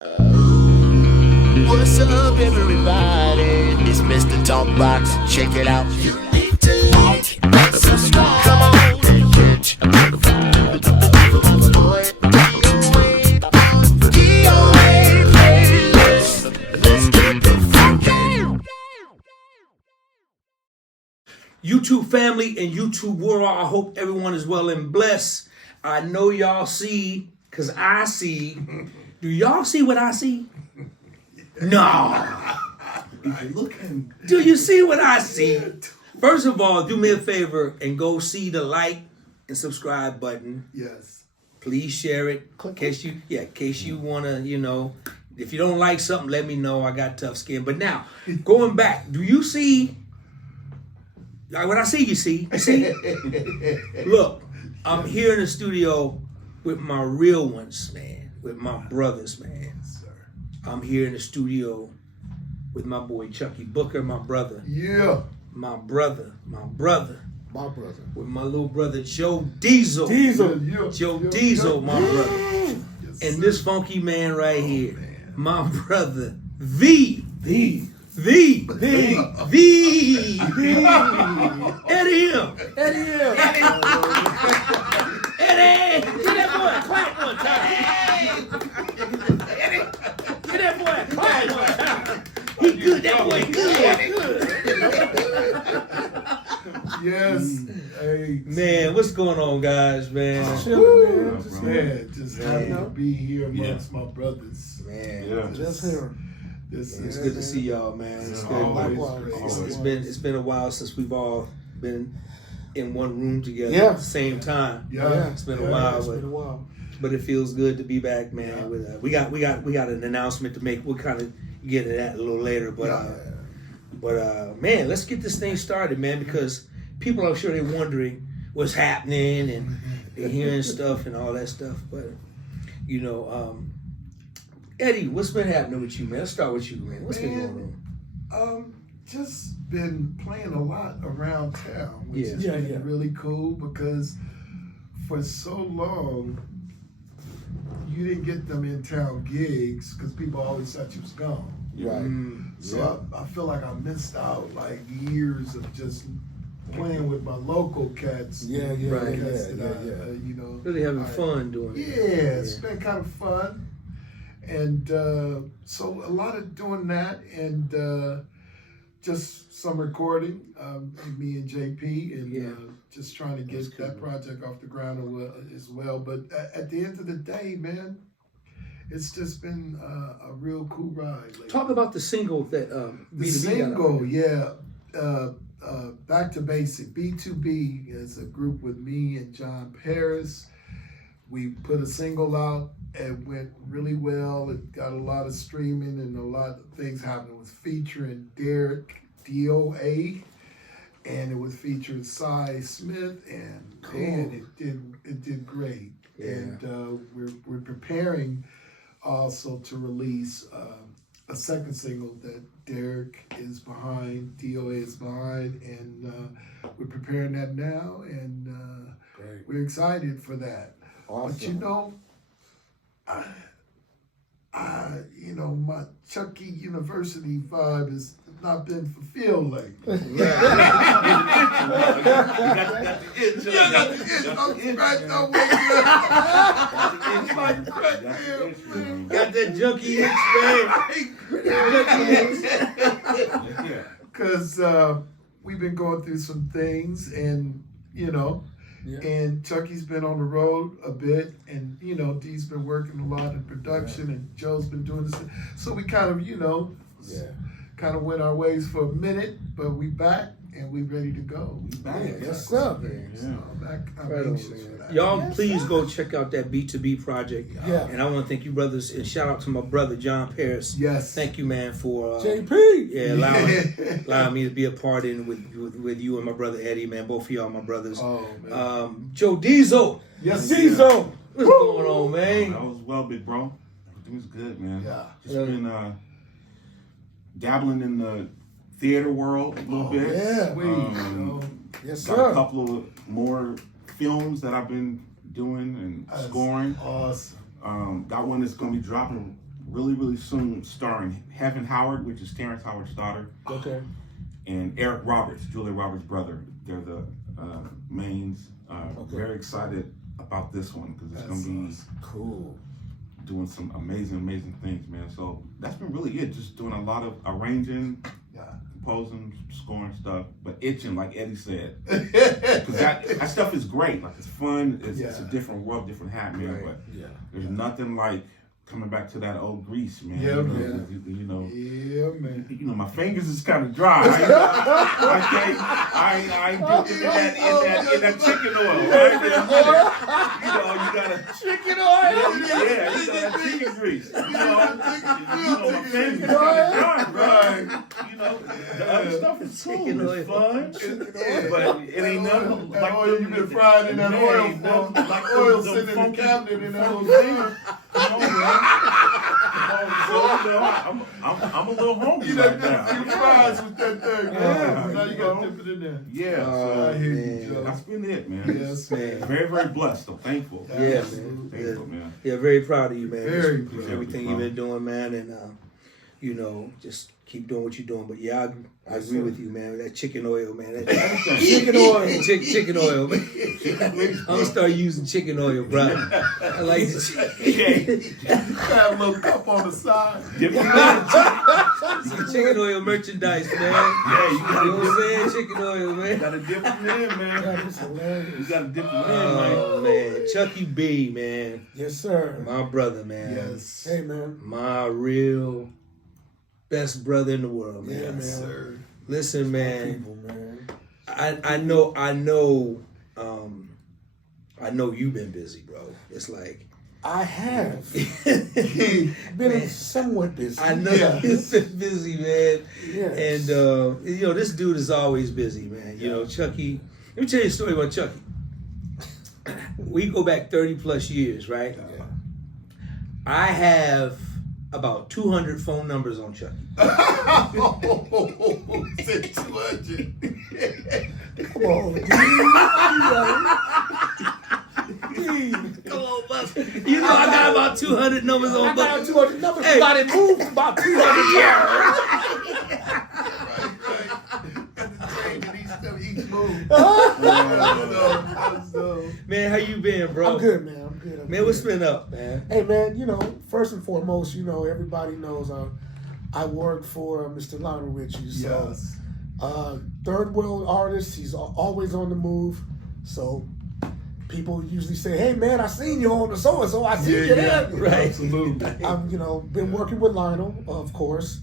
What's up, everybody? It's Mr. Talkbox. Check it out. You need to like and subscribe. Come on and catch a motherfucker. DOA playlist. Let's get the fucking. YouTube family and YouTube world, I hope everyone is well and blessed. I know y'all see, because I see. Do y'all see what I see? No. Looking. Do you see what I see? First of all, do me a favor and go see the like and subscribe button. Yes. Please share it. In case you wanna, if you don't like something, let me know. I got tough skin. But now, going back, do you see? Like what I see, you see? Look, I'm here in the studio with my real ones, man. With my brothers, man. I'm here in the studio with my boy Chuckii Booker, my brother. Yeah. My brother. My brother. With my little brother Joe Diesel. Joe Diesel, my brother. Yes, And sir. this funky man right here, man. my brother V. Eddie him. Eddie, get that boy a clap one time. Eddie, get that boy a clap one time. He good, that boy good. Yes. Hey. Man, what's going on, guys, man? Woo. Man, just happy to be here amongst my brothers. Man, Just here. This it's is good to see y'all, man. It's good. It's been a while since we've all been in one room together at the same time. Yeah. It's been a while, It's been a while. but it feels good to be back, man. With we got an announcement to make. We'll kind of get to that a little later, but man, let's get this thing started, man, because people, I'm sure they're wondering what's happening and they're hearing stuff and all that stuff. But Eddie, what's been happening with you, man? Let's start with you, man. What's been going on? Just been playing a lot around town, which has been really cool because for so long you didn't get them in town gigs because people always thought you was gone. Right. So I feel like I missed out like years of just playing with my local cats. Really having fun doing it. It's been kind of fun. And so a lot of doing that and just some recording, me and JP, and just trying to get that project off the ground as well. But at the end of the day, man, it's just been a real cool ride. Like, Talk about the single that the B2B single, Back to Basic. B2B is a group with me and John Paris. We put a single out. It went really well. It got a lot of streaming and a lot of things happening. It was featuring Derek, DOA, and it was featuring Cy Smith, and man, it did great. Yeah. And we're preparing also to release a second single that Derek is behind, DOA is behind, and we're preparing that now, and we're excited for that. Awesome. But my Chuckii UNiiVRSTY vibe has not been fulfilled lately. You got that junkie itch, man. Because we've been going through some things, and and Chucky's been on the road a bit, and Dee's been working a lot in production, and Joe's been doing this. So we kind of kind of went our ways for a minute, but we back and we ready to go. Yes, sir. I'm Right on, anxious man. for that. Y'all, please go check out that B2B project. Yeah. And I want to thank you, brothers, and shout out to my brother John Paris. Yes. Thank you, man, for JP. allowing me to be a part in with you and my brother Eddie, man. Both of y'all, my brothers. Oh man. Joe Diesel. Yes, Diesel. What's going on, man? That was well, big bro. Everything's good, man. Yeah. Just been dabbling in the theater world a little bit. Yeah. Yes, Got sir. a couple of more films that I've been doing and That's scoring. Awesome. Got one that's gonna be dropping really, really soon starring Heaven Howard, which is Terrence Howard's daughter, Okay. and Eric Roberts, Julia Roberts' brother. They're the mains. Very excited about this one because it's going to be Cool. doing some amazing things, man. So that's been really it. Just doing a lot of arranging, composing, scoring stuff, but itching, like Eddie said. Because that stuff is great. Like, it's fun. It's a different world, different hat, man. Right. But Yeah. there's nothing like coming back to that old grease, man. Yeah, man. Yeah, man. You know, my fingers is kind of dry. I ain't dipping in that chicken oil. Right? You know, you gotta Chicken oil. yeah, you know, that chicken grease. You know, my fingers is kind of dry, right? You know, the other stuff is cool. Chicken oil. It's fun, but it ain't nothing That like oil you been fried in that Man, oil ain't for. nothing like Oil them sitting in the funky- cabinet in that funky oil. fingers. Come on, man. So, you know, I'm a little hungry You right done did a now. few fries with that thing, man. Yeah, Now you you got know. to dip it in there. Yeah, I so hear you, man. Joe. that's been it, man. Yes, Man. Very, very blessed, though. Thankful. Yeah, man. Absolutely. Thankful, man. Yeah, very proud of you, man. Very Just proud. everything you've been doing, man, and you know, just keep doing what you're doing. But yeah, I agree with you, man. That chicken oil, man. That chicken oil, chicken oil, man. I'm gonna start using chicken oil, bro. I like the chicken. Have a little cup on the side. Dip it in. Some chicken oil merchandise, man. Yeah, you You know what I'm saying? Chicken oil, man. gotta dip it in, man. That is hilarious. You gotta dip it in, man. Oh man, Chuckii B, man, Yes, sir. my brother, man. Yes. Hey, man. My real best brother in the world, man. Yeah, man. Sir. Listen, man. People, man. I know you've been busy, bro. It's like I have been somewhat busy. I know Yeah. you've been busy, man. Yes. And you know, this dude is always busy, man. You know, Chuckii. Let me tell you a story about Chuckii. We go back 30 plus years, right? Yeah. I have about 200 phone numbers on Chuckii. Said 200. Come on, dude. Come on, Buster. You know I got about 200 numbers on I got Buster. 200 numbers. Hey. But it moved about 200 yards. Each move. Man, how you been, bro? I'm good, man. I'm good. I'm Man, good. what's been up, man? Hey, man, you know, first and foremost, you know, everybody knows I work for Mr. Lionel Richie. So, Yes. third world artist, he's always on the move. So, people usually say, hey, man, I seen you on the so-and-so. I seen you there. Right. Absolutely. I'm, you know, been working with Lionel, of course.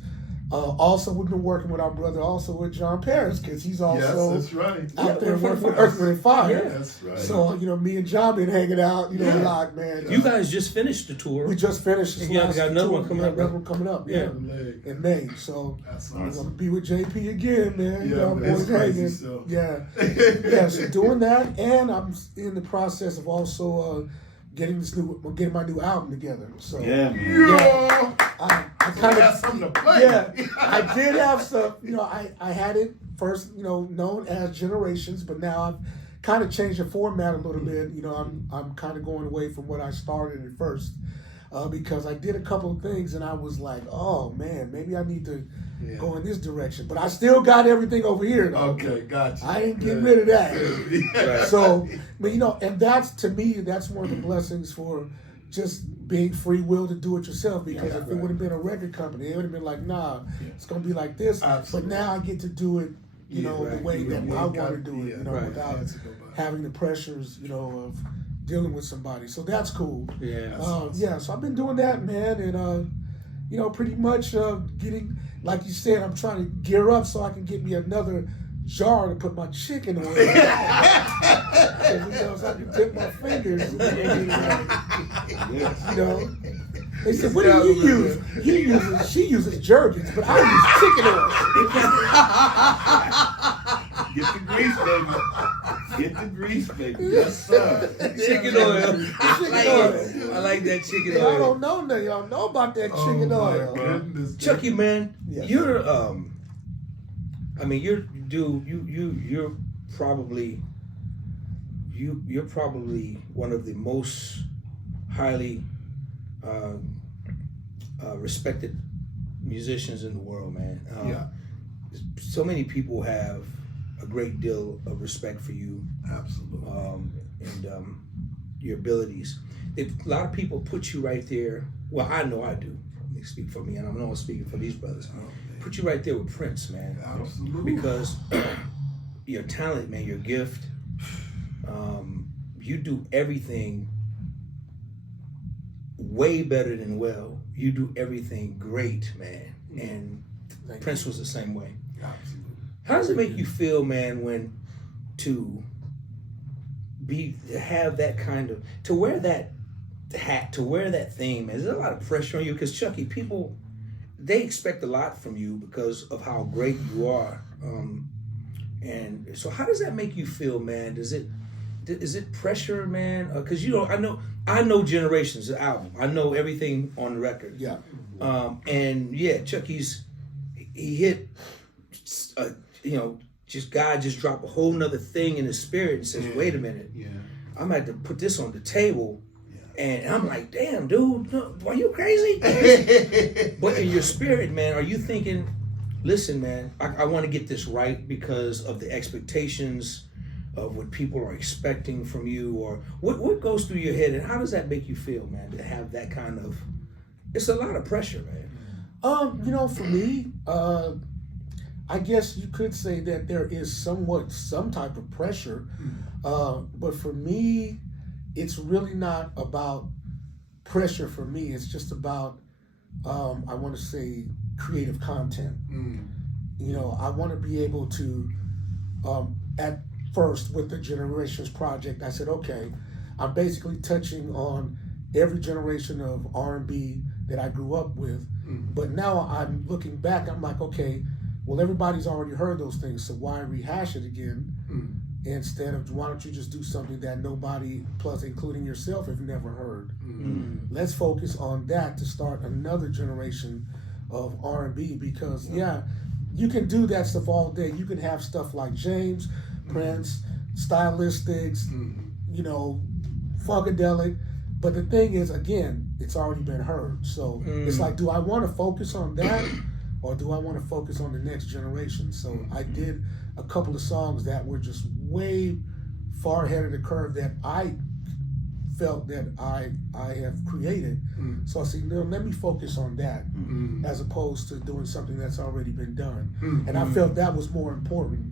Also, we've been working with our brother, also with John Paris, because he's Yes, also that's right. out there Yeah, working with Earth, Wind, and Fire. That's right. So, you know, me and John been hanging out, you know, Yeah. a lot, man. You guys just finished the tour. We just finished. this Yeah, last got another tour. one coming We up, got another right? one coming up, Yeah. Leg. in May. So That's we're awesome. gonna be with JP again, man. You Yeah, know, man, it's boys crazy hanging. stuff. Yeah, yeah. So doing that, and I'm in the process of also getting my new album together. So Yeah, man. Yeah. I So kind we got of something to play. yeah, I did have some. You know, I had it first, you know, known as Generations, but now I've kind of changed the format a little bit. You know, I'm kind of going away from what I started at first. Because I did a couple of things and I was like, oh man, maybe I need to go in this direction. But I still got everything over here though. Okay, gotcha. I ain't getting rid of that. Right. So, but you know, and that's, to me, that's one of the blessings for just being free will to do it yourself. Because if it would have been a record company, it would have been like, nah, it's going to be like this. Absolutely. But now I get to do it, you know, the way that I want to do it, you know, Right. without having the pressures, you know, of dealing with somebody. So that's cool. Yeah. Yeah, so I've been doing that, man, and you know, pretty much getting, like you said, I'm trying to gear up so I can get me another jar to put my chicken on. You know, so I can dip my fingers. You know, they said, "What do you use?" She uses Jergens, but I use chicken oil. Get the grease, baby. Get the grease, baby. Yes, sir. Chicken oil. Chicken I like that chicken Y'all oil. don't know nothing. Y'all know about that chicken oil. Goodness. Chuckii, man, Yes. you're I mean you're probably one of the most highly respected musicians in the world, man. Yeah. So many people have a great deal of respect for you. Absolutely. And your abilities. A lot of people put you right there. Well, I know I do. Let me speak for me, and I'm not speaking for these brothers. Put you right there with Prince, man. Absolutely. Because your talent, man, your gift, you do everything way better than well. You do everything great, man. And Prince was the same way. Absolutely. How does it make you feel, man, when to have that kind of, to wear that hat, to wear that thing, man? There's a lot of pressure on you because Chuckii, people, they expect a lot from you because of how great you are. And so how does that make you feel, man? Is it pressure, man? Because I know Generations, the album. I know everything on the record. Yeah. And yeah, Chuckii's, he hit, just God just dropped a whole nother thing in his spirit and says, wait a minute, I'm gonna have to put this on the table. And I'm like, damn, dude, no, are you crazy? But in your spirit, man, are you thinking, listen, man, I want to get this right because of the expectations of what people are expecting from you? Or what goes through your head, and how does that make you feel, man, to have that kind of, it's a lot of pressure, man. For me, I guess you could say that there is some type of pressure, but for me, it's really not about pressure for me. It's just about, I want to say, creative content. I want to be able to, at first with the Generations project, I said, okay, I'm basically touching on every generation of R&B that I grew up with. But now I'm looking back, I'm like, okay, well, everybody's already heard those things, so why rehash it again? Instead of, why don't you just do something that nobody, plus including yourself, have never heard? Let's focus on that to start another generation of R&B, because you can do that stuff all day. You can have stuff like James, Prince, Stylistics, Funkadelic, but the thing is, again, it's already been heard. So it's like, do I want to focus on that, or do I want to focus on the next generation? So I did a couple of songs that were just way far ahead of the curve that I felt that I have created. So I said, no, let me focus on that as opposed to doing something that's already been done. And I felt that was more important,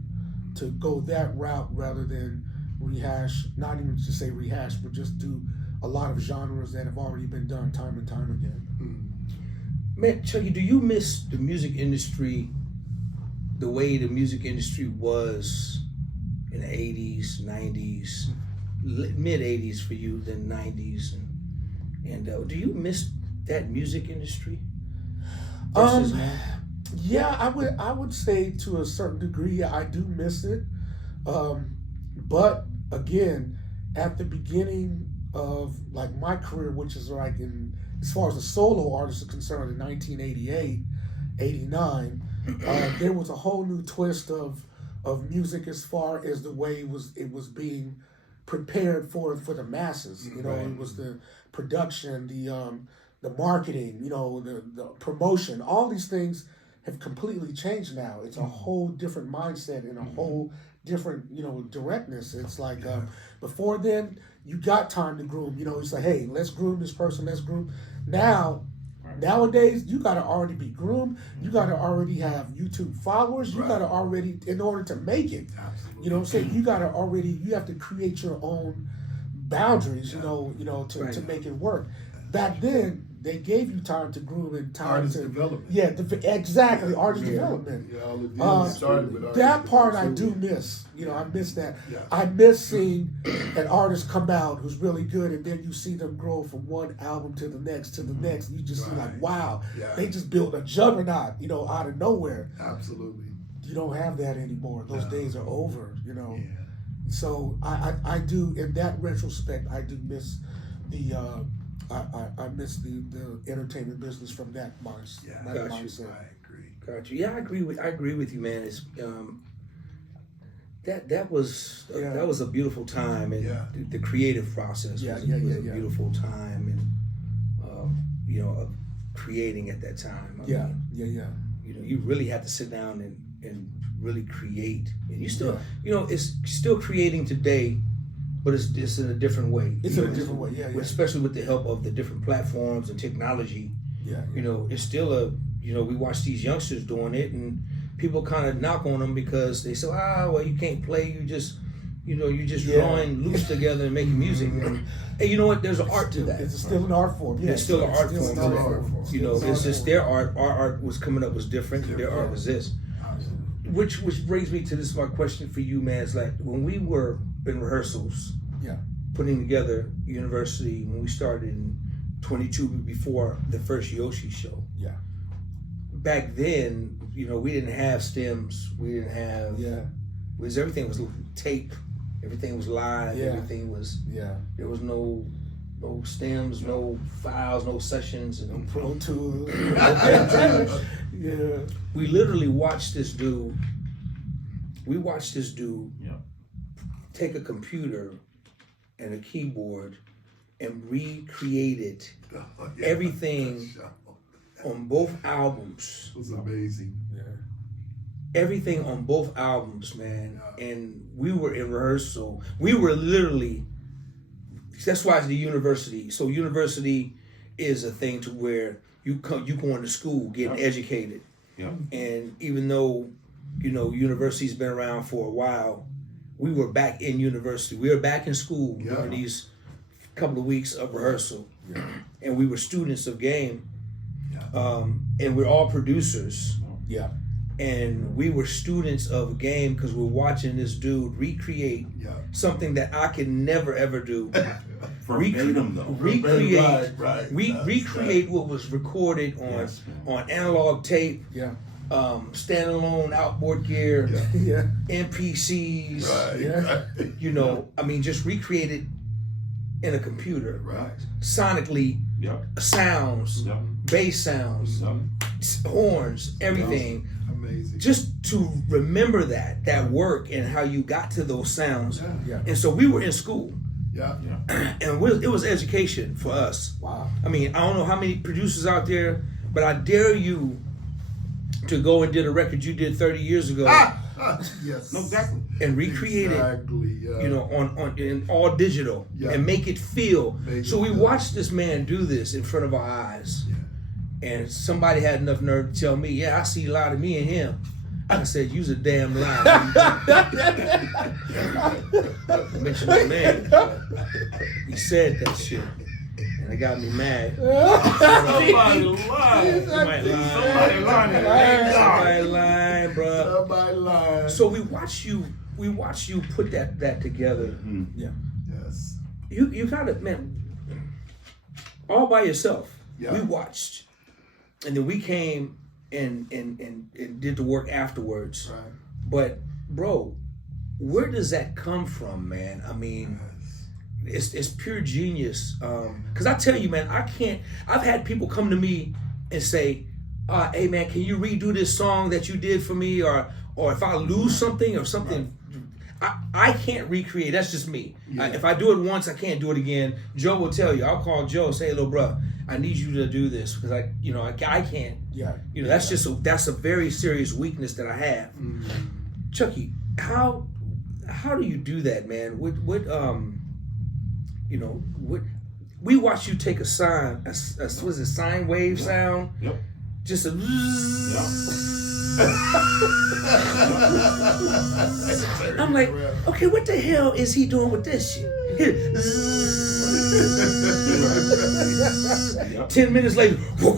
to go that route rather than rehash, not even to say rehash, but just do a lot of genres that have already been done time and time again. Man, Chuckii, do you miss the music industry the way the music industry was in the 80s, 90s, mid 80s for you, then 90s, and do you miss that music industry versus now? Yeah, I would say to a certain degree I do miss it, but again, at the beginning of like my career, which is like as far as the solo artist is concerned, in 1988, 89, there was a whole new twist of music as far as the way it was being prepared for the masses. It was the production, the marketing, the promotion. All these things have completely changed now. It's a whole different mindset and a whole different, directness. It's like before then, you got time to groom. It's like, hey, let's groom this person, let's groom. Nowadays, you got to already be groomed. You got to already have YouTube followers. You got to already, in order to make it. Absolutely. You know what I'm saying? You have to create your own boundaries, to make it work. Back then, they gave you time to groom and time artist to development. Yeah, artist development. Yeah, all the deals started with that part I development. do miss. I miss that. Yeah. I miss seeing an artist come out who's really good, and then you see them grow from one album to the next to the next. You just see like, wow, they just built a juggernaut, out of nowhere. Absolutely. You don't have that anymore. Those days are over. So I do, in that retrospect, I do miss the. I miss the entertainment business from that mindset. Yeah, that mindset. I agree. Got you. Yeah, I agree with you, man. It's that was a beautiful time, and the creative process was a beautiful time, and creating at that time. I Yeah, mean, yeah. you know, you really had to sit down and really create. And you still, you know, it's still creating today, but it's in a different way. It's in a different way, yeah. Especially with the help of the different platforms and technology. Yeah. You know, it's still you know, we watch these youngsters doing it, and people kind of knock on them because they say, well, you can't play, you just drawing loops together and making music. And you know what? There's an art to that. It's still an art form. Yeah, There's still an art form to that. You know, it's just their art. Our art was coming up was different. Their art was this. Which brings me to this. My question for you, man, is like when we were in rehearsals, putting together UNiiVRSTY when we started in 22 before the first Yoshi show. Yeah. Back then, you know, we didn't have stems. We didn't have. Everything was tape. Everything was live. Yeah. Everything was. Yeah. There was no stems, no files, no sessions, and No Pro Tools. Yeah. We literally watched this dude. Take a computer and a keyboard and recreated everything on both albums. It was amazing. Everything on both albums, man. And we were in rehearsal. We were literally. That's why it's the UNiiVRSTY. So UNiiVRSTY is a thing to where you going to school, getting educated. Yeah. And even though, you know, UNiiVRSTY's been around for a while, we were back in UNiiVRSTY. We were back in school during these couple of weeks of rehearsal. And we were students of game. And we're all producers. Yeah. And we were students of game because we're watching this dude recreate something that I can never ever do. Verbatim though. Recreate what was recorded on analog tape. Yeah. Standalone outboard gear. Yeah. MPCs. You know, I mean, just recreate it in a computer. Sonically, sounds, bass sounds, horns, everything. Amazing. Just to remember that work and how you got to those sounds. Yeah. And so we were in school. And it was education for us. Wow. I mean, I don't know how many producers out there, but I dare you to go and did a record you did 30 years ago. Yes. No, exactly. And recreate it, you know, on in all digital and make it feel. So we watched this man do this in front of our eyes. And somebody had enough nerve to tell me, I see a lot of me in him. I said, you's a damn lie. Mention the man. He said that shit. And it got me mad. Somebody lying. Somebody lying, bro. Somebody lying. So we watch you put that together. Yes. You gotta, man, all by yourself. We watched. And then we came and did the work afterwards. But bro, where does that come from, man? I mean, it's pure genius. Cause I tell you, man, I've had people come to me and say, hey man, can you redo this song that you did for me? Or if I lose something or something, I can't recreate. That's just me. If I do it once, I can't do it again. Joe will tell you. I'll call Joe and say, hey, little bro, I need you to do this because I can't. You know, that's a very serious weakness that I have. Chuckii, how do you do that, man? We watch you take a sine wave sound. Just a. I'm like, okay, what the hell is he doing with this shit? 10 minutes later, I'm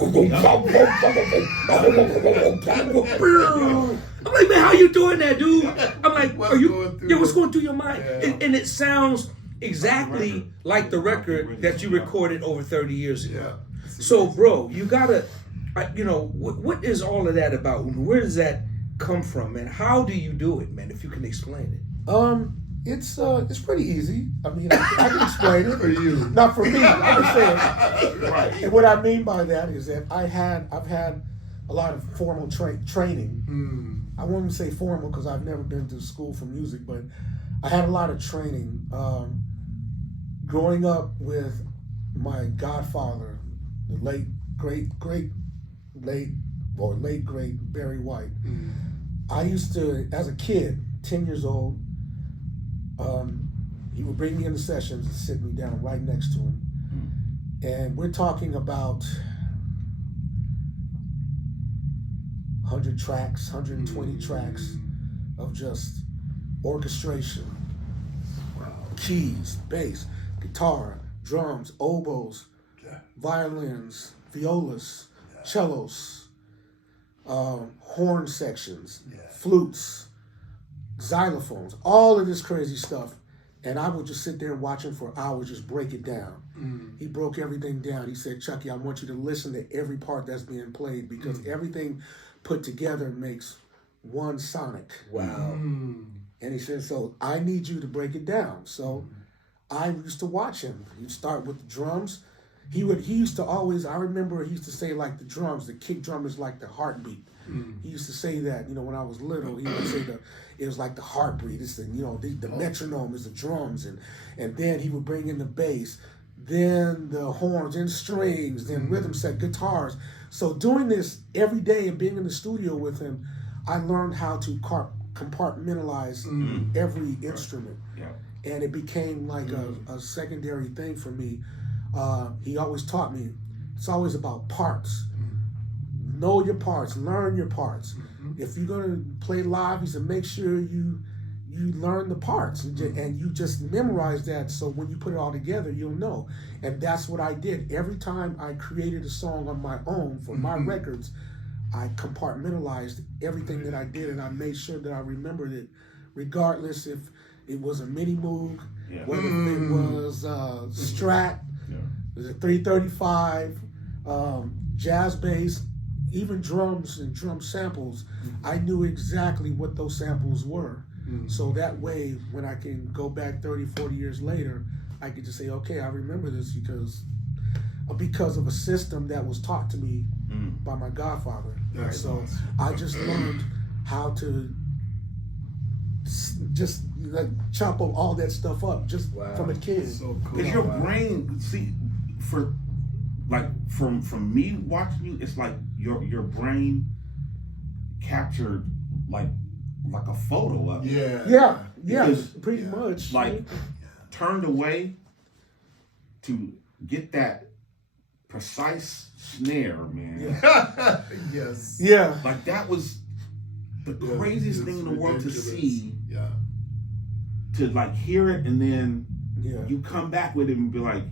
like, man, how you doing that, dude? I'm like, what's going through your mind? And it sounds exactly like the record that you recorded over 30 years ago. So, bro, you gotta, what is all of that about? Where does that come from, man? How do you do it, man? If you can explain it. It's pretty easy. I mean, I can explain it. For you. Not for me. I understand. And what I mean by that is that I've had a lot of formal training. I won't say formal because I've never been to school for music, but I had a lot of training. Growing up with my godfather, the late great late great Barry White. I used to, as a kid, 10 years old, he would bring me into sessions and sit me down right next to him. And we're talking about 100 tracks, 120 tracks of just orchestration, keys, bass, guitar, drums, oboes, violins, violas, cellos, horn sections, flutes, xylophones, all of this crazy stuff. And I would just sit there and watch him for hours, just break it down. He broke everything down. He said, Chuckii, I want you to listen to every part that's being played because everything put together makes one sonic. Wow. And he said, so I need you to break it down. So I used to watch him. He'd start with the drums. He used to always, I remember he used to say like the drums, the kick drum is like the heartbeat. He used to say that, when I was little, he would say it was like the heartbeat. It's the metronome is the drums, and then he would bring in the bass, then the horns, then strings, then rhythm set, guitars. So doing this every day and being in the studio with him, I learned how to compartmentalize every instrument. Yeah. And it became like a secondary thing for me. He always taught me, it's always about parts. Know your parts, learn your parts. If you're gonna play live, he said, make sure you learn the parts and you just memorize that, so when you put it all together, you'll know. And that's what I did. Every time I created a song on my own for my records, I compartmentalized everything that I did, and I made sure that I remembered it, regardless if it was a mini Moog, whether it was Strat, it was a 335, jazz bass, even drums and drum samples. I knew exactly what those samples were. So that way, when I can go back 30, 40 years later, I could just say, okay, I remember this because of a system that was taught to me by my godfather. So I just learned how to just like chop all that stuff up just from a kid. So cool. Because your brain, see, from me watching you, it's like your brain captured like a photo of it. Yeah, Because, pretty much. Like turned away to get that precise snare, man. Yes. Yeah. Like that was the craziest thing in the world to see. Yeah. To like hear it and then Yeah. you come back with it and be like,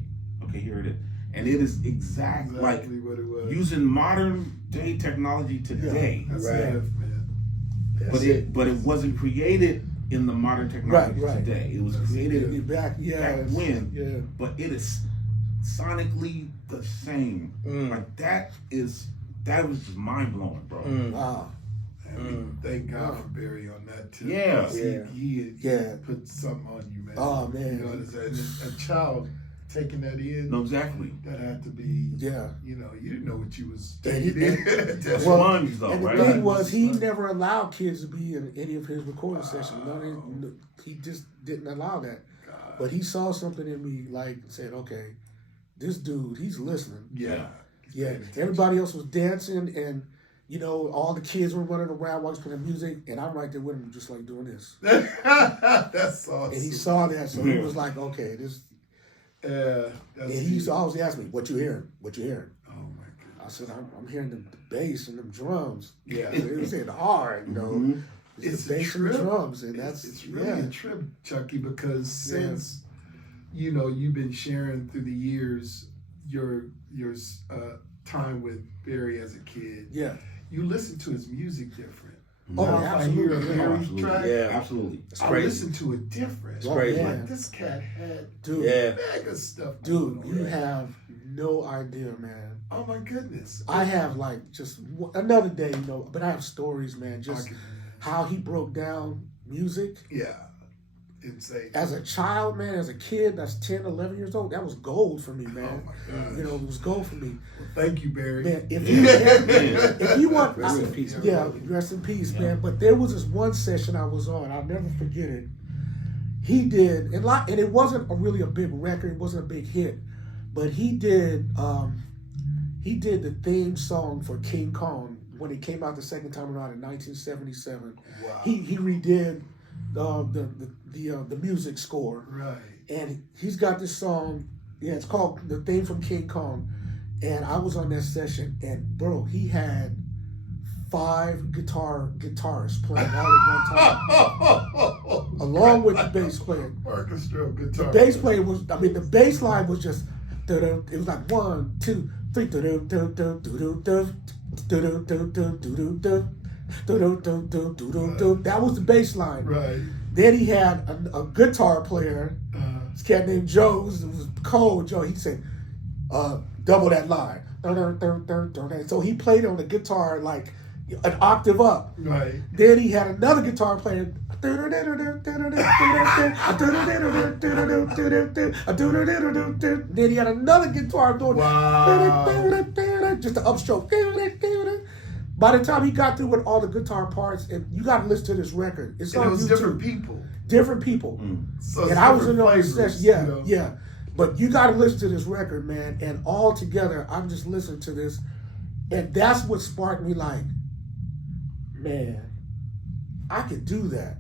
okay, here it is. And it is exactly like what it was. using modern day technology today. That's Right. it, man. But it wasn't created in the modern technology Right. today. It was created back when. Yeah. But it is sonically the same. Like that was just mind blowing, bro. Wow. And we thank God for Barry on that too. Yeah. Because he Yeah. put something on you, man. Oh, man. You know, as a child taking that in, No, exactly. that had to be. Yeah. You know, you didn't know what you was And he- taking in. That's Well, sponge though, And the right? thing was, he never allowed kids to be in any of his recording sessions. He just didn't allow that. But he saw something in me, like said, okay, this dude, he's listening. Yeah. Yeah. Everybody else was dancing, and all the kids were running around while he's playing music, and I'm right there with him, just like doing this. That's awesome. And he saw that, so he was like, okay, this. That's And he used to always ask me, "What you hearing? What you hearing?" Oh my God. I said, "I'm hearing the bass and them drums." Yeah. It was hitting hard, It's the bass and the drums, and it's really a trip, Chuckii, because since you've been sharing through the years your time with Barry as a kid, you listen to his music different. Oh, Now, if I hear a absolutely. Barry track, Absolutely. It's I crazy. listen to it different. It's crazy. yeah. Like, this cat had Dude, mega stuff. dude, going you on. have no idea, man. Oh my goodness. I have like just another day, but I have stories, man. Just I can- how he broke down music. Yeah. Insane. As a child, man, as a kid that's 10, 11 years old, that was gold for me, man. Oh my gosh. It was gold for me. Thank you, Barry. Man, if you want, Rest in peace, yeah, rest in peace, man. But there was this one session I was on. I'll never forget it. He did, and it wasn't really a big record. It wasn't a big hit, but he did. He did the theme song for King Kong when it came out the second time around in 1977. Wow. He redid the music score. Right. And he's got this song, yeah, it's called The Theme from King Kong. And I was on that session, and bro, he had 5 guitarists playing all at one time, along with the bass player. Orchestral guitar. The bass player was, I mean, the bass line was just, it was like 1, 2, 3, that was the bass line. Right. Then he had a guitar player, this cat named Joe, it was cold Joe, he'd say, double that line. So he played on the guitar like an octave up. Right. Then he had another guitar player. Then he had another guitar doing just an upstroke. By the time he got through with all the guitar parts, and you got to listen to this record. It's And on it was YouTube. different people. Different people. So And I was in different on the flavors, session. Yeah, you know? yeah. But you got to listen to this record, man. And all together, I'm just listening to this. And that's what sparked me like, man, I could do that.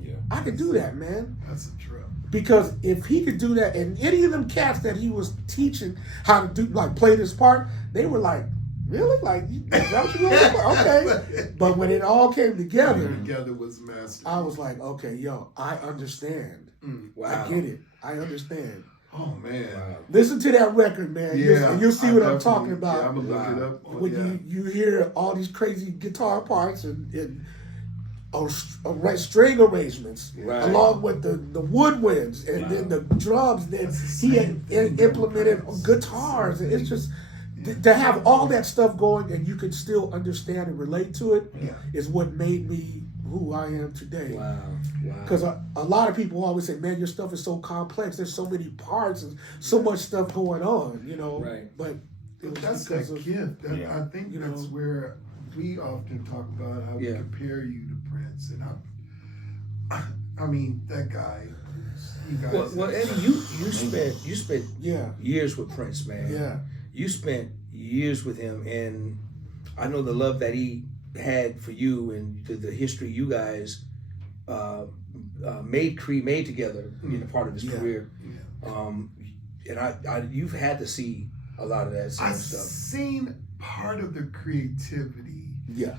Yeah. I could do that, man. That's a trip. Because if he could do that, and any of them cats that he was teaching how to do, like play this part, they were like, really? Like, is that what you want? Okay. But when it all came together, Together was master. I was like, okay, yo, I understand. Wow. I get it. I understand. Oh man. Listen to that record, man. Yeah. You'll see I what I'm definitely- talking about. Yeah, I'm gonna look it up. When you hear all these crazy guitar parts and string arrangements, Right. along with the woodwinds and then the drums. Then he had implemented guitars, and it's just to have all that stuff going, and you can still understand and relate to it, is what made me who I am today. Wow. Because a lot of people always say, man, your stuff is so complex. There's so many parts and so much stuff going on, you know. Right. But it was That's because that of, gift. That, Yeah. I think You that's know. where we often talk about how we Yeah. compare you to Prince, and I mean that guy. You guys. Well, Eddie, you spent yeah, years with Prince, man. yeah, You spent years with him, and I know the love that he had for you and the history you guys made together in a part of his Yeah. career. And I you've had to see a lot of that same I've stuff. seen part of the creativity yeah,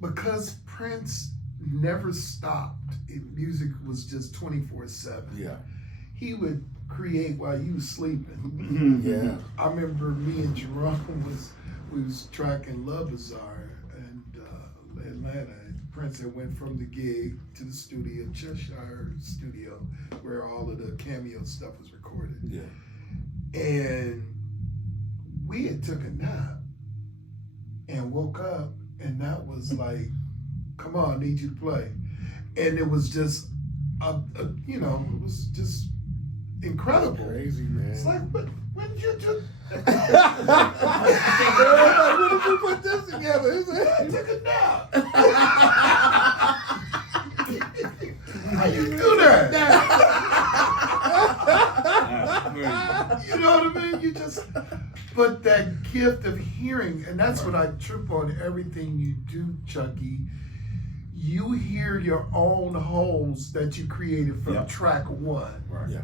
because Prince never stopped. Music was just 24/7. yeah, He would create while you was sleeping. yeah. I remember me and Jerome we was tracking Love Bazaar in Atlanta. Prince had went from the gig to the studio, Cheshire studio, where all of the cameo stuff was recorded. Yeah. And we had took a nap and woke up, and that was like, come on, I need you to play. And it was just, it was just incredible. Crazy, man. It's like, but when did you do? When did you put this together? I took a nap. How you do that? You know what I mean? You just, but that gift of hearing, and that's what I trip on everything you do, Chuckii. You hear your own holes that you created from track one. Right. Yeah.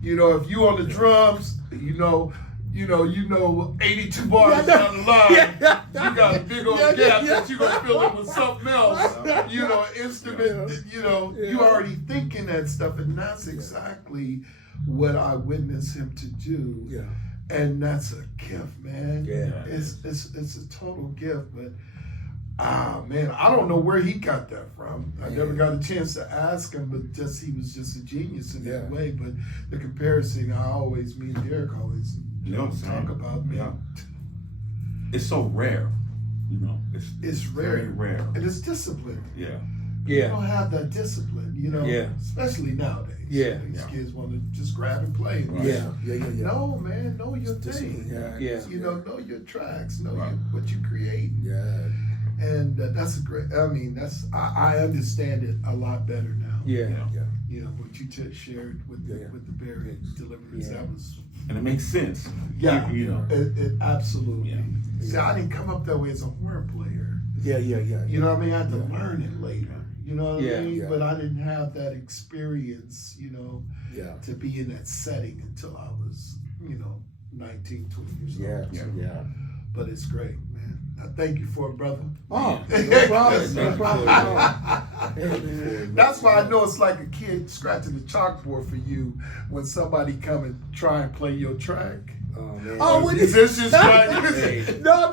You know, if you on the drums, you know 82 bars down the line, you got a big old gap that you gonna fill in with something else. You know, instrument, you already thinking that stuff, and that's exactly what I witnessed him to do. Yeah. And that's a gift, man. Yeah. It's a total gift, but man, I don't know where he got that from. I never got a chance to ask him, but he was just a genius in that way. But the comparison, me and Derek always talk about, man. Yeah. It's so rare, It's very rare. rare. And it's discipline. Yeah. You don't have that discipline, Yeah. especially nowadays. Yeah. These kids want to just grab and play. Yeah. No, man, know your thing. Yeah. Know your tracks, know Right. what you create. Yeah. And that's a great, I understand it a lot better now. Yeah. Yeah. You know what you shared with the Barry deliverance. Yeah. That was. And it makes sense. Yeah, You know. it absolutely. Yeah. See, I didn't come up that way as a horn player. Yeah. You know what I mean? I had to learn it later. You know what I mean? Yeah. But I didn't have that experience, you know, Yeah. to be in that setting until I was, 19, 20 years old. Yeah. But it's great, man. I thank you for it, brother. Oh, no problem. No problem at all. Hey, man. That's why I know it's like a kid scratching the chalkboard for you when somebody come and try and play your track. Oh man. Oh, when Is this just right? Hey. No.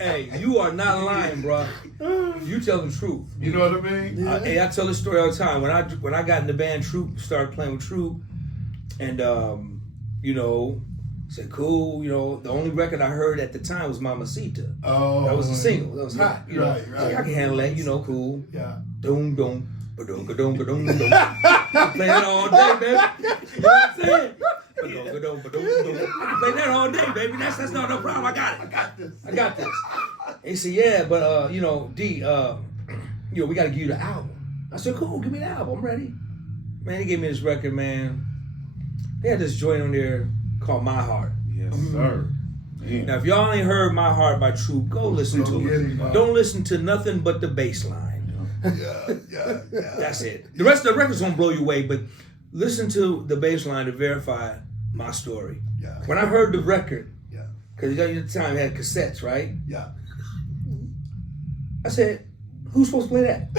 Hey, you are not lying, bro. You tell the truth. You know what I mean? Yeah. Hey, I tell this story all the time. When I got in the band Troop, started playing with Troop, and said cool. The only record I heard at the time was Mamacita. Oh, That was a single. That was hot. Right. I can handle that. Cool. Yeah. Doom doom. Ba-dum, ba-dum, ba-dum, ba-dum. Play that all day, baby. You know what I'm saying? Ba-dum, ba-dum, ba-dum, ba-dum. I can play that all day, baby. That's not no problem. I got this. He said, yeah, but D, we gotta give you the album. I said, cool, give me the album. I'm ready. Man, he gave me this record, man. They had this joint on there called My Heart. Yes, sir. Man. Now, if y'all ain't heard My Heart by Troop, go listen Go to get it. it. Don't listen to nothing but the bass line. Yeah. That's it. The rest of the record's gonna blow you away, but listen to the bass line to verify my story. Yeah. When I heard the record, Yeah. because at the time it had cassettes, right? Yeah. I said, who's supposed to play that?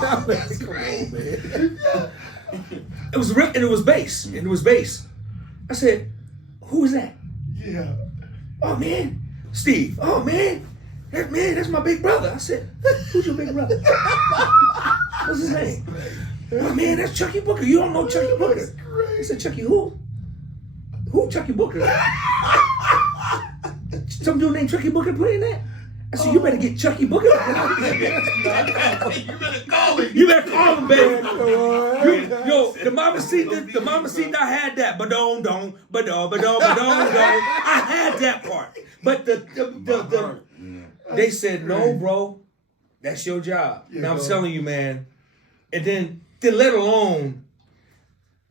Come on, man. It was and it was bass. I said, who is that? Yeah. Oh man, Steve. Oh man, that's my big brother. I said, who's your big brother? What's his name? Oh man, that's Chuckii Booker. You don't know Chuckii Booker? I said, Chuckii who? Who Chuckii Booker? Some dude named Chuckii Booker playing that? I said, you better get Chuckii Booker. You better call him, baby. Yo, the Mamacita, I had that. Ba-dong, dong, ba-dong, ba-dong, ba-dong, dong. I had that part. But they said, no, bro, that's your job. Yeah, now I'm bro. telling you, man. And then let alone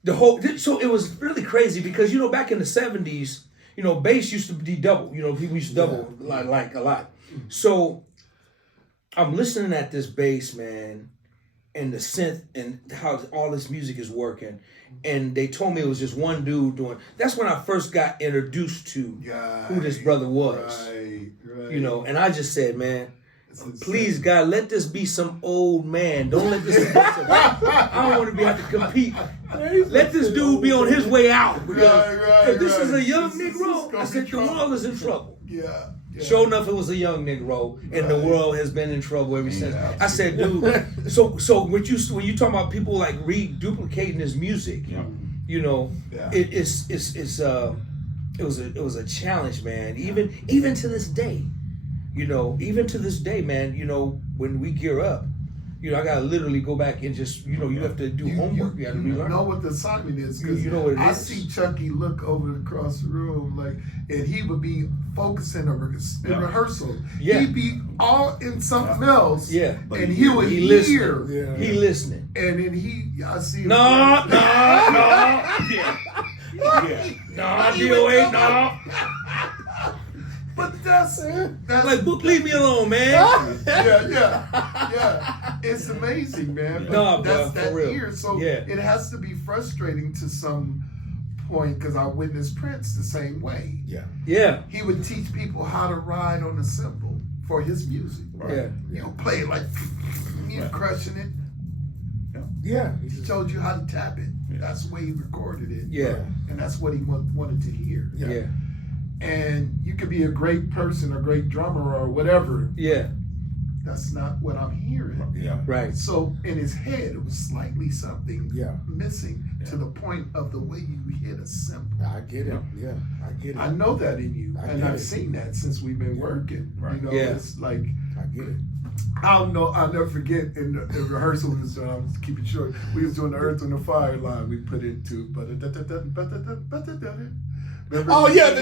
the whole. So it was really crazy because back in the 70s, bass used to be double. People used to double like a lot. So I'm listening at this bass, man, and the synth and how all this music is working. And they told me it was just one dude doing. That's when I first got introduced to who this brother was. Right. And I just said, man, please God, let this be some old man. Don't let this be I don't want to have to compete. Let this dude be on his way out. Because if this is a young Negro, I said the world is in trouble. Yeah. Sure enough, it was a young Negro, and the world has been in trouble ever since. I said, dude. So when you talk about people like reduplicating his music, it was a challenge, man. Even to this day, man. When we gear up, I gotta literally go back and just you have to do homework. You have to relearn. You know what the assignment is because You know what it I is. see Chuckii look over across the room and he would be focusing in rehearsal. Yeah. He'd be all in something else. Yeah. And he would He hear. listening. Yeah. He listening. And then I see him. No. Yeah. No, DOA, no. But that's Like, book, leave me alone, man. yeah. It's amazing, man. But No, that's bro, that for real. ear. So Yeah. it has to be frustrating to some point because I witnessed Prince the same way. Yeah. He would teach people how to ride on a cymbal for his music. Yeah. You play it like you crushing it. Yeah. He told you how to tap it. That's the way he recorded it. Yeah. And that's what he wanted to hear. Yeah. And you could be a great person, a great drummer, or whatever. Yeah. That's not what I'm hearing. Yeah. Right. So in his head, it was slightly something Yeah. missing to the point of the way you hit a cymbal. I get it. Yeah. I get it. I know that in you, I and get I've it. seen that since we've been working. Right. Yeah. It's like I get it. I'll never forget in the rehearsal. I'll keep it short. We was doing the Earth and the Fire line. We put into. Oh yeah.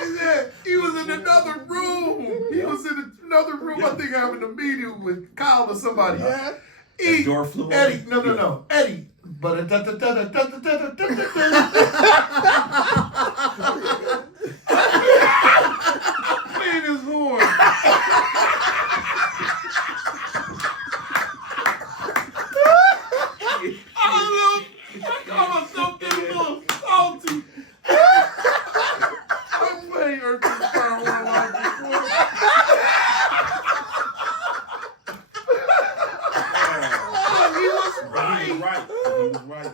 Yeah. He was in another room. He was in another room. I think having a meeting with Kyle or somebody. Yeah. He, door flew open? Eddie, no. Eddie. But playing his horn. I call myself getting a little salty. I'm playing Earth and Fire one of my before. He was right.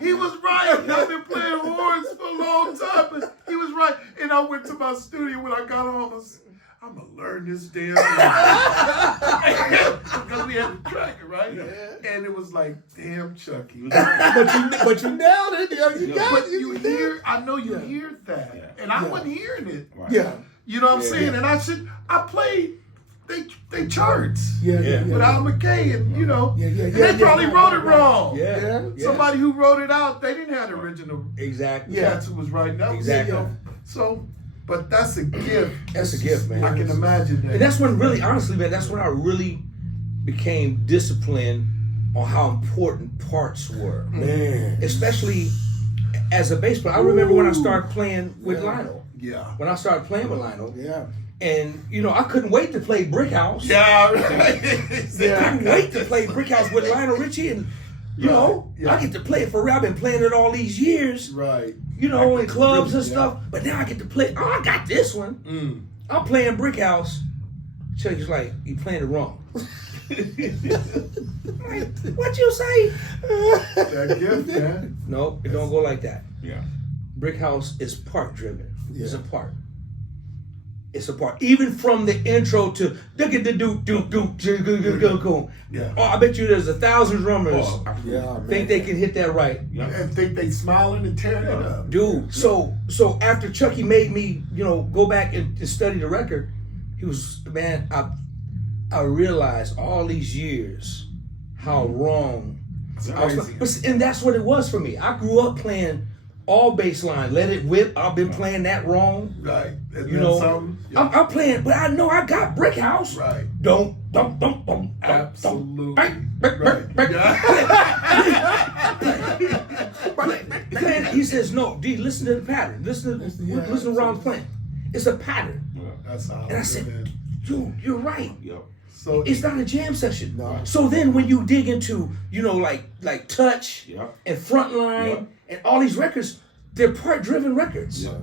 He was right. I've been playing horns for a long time, but he was right. And I went to my studio when I got home. I said, I'm going to learn this damn thing. Because we had the tracker, right? Yeah. And it was like, damn, Chuckii. But you nailed it. You got But it. you hear, I know you hear that. Yeah. And I wasn't hearing it. Right. Yeah. You know what I'm saying? And I played, they charts. Yeah. With Al McKay and, you know. Yeah. And they probably wrote it wrong. Yeah. Somebody who wrote it out, they didn't have the original Exactly. cats who was writing that. Exactly. You know? So, but that's a gift. That's a gift, man. I can imagine that. And that's when really, honestly, man, that's when I really became disciplined on how important parts were. Man. Especially as a bass player. I remember when I started playing with Lionel. Yeah. When I started playing with Lionel. Yeah. And, you know, I couldn't wait to play Brick House. Yeah, right. I couldn't wait to play Brick House with Lionel Richie. And, you know, I get to play it for real. I've been playing it all these years. Right. You know, in clubs and stuff. But now I get to play. Oh, I got this one. I'm playing Brick House. Chuckie's like, you playing it wrong. Like, what you say? That gift, man. No, it don't go like that. Yeah. Brick House is part driven. It's a part. It's a part. Even from the intro to Yeah. Oh, I bet you there's 1,000 drummers Yeah, think they can hit that right. And think they smiling and tearing it up. Dude, so after Chuckii made me, you know, go back and study the record, he was, man, I realized all these years how wrong I was. And that's what it was for me. I grew up playing all bass line, Let It Whip. I've been playing that wrong. Right. And You then know, some, I'm playing, but I know I got Brick House. Right. Don't. Absolutely. Playing, he says, no, D, listen to the pattern. Listen to Ron's playing. It's a pattern. That's how. And I said, dude, you're right. Yep. So It's not a jam session. No. So then when you dig into, you know, like Touch and Frontline and all these records, they're part-driven records. Yeah.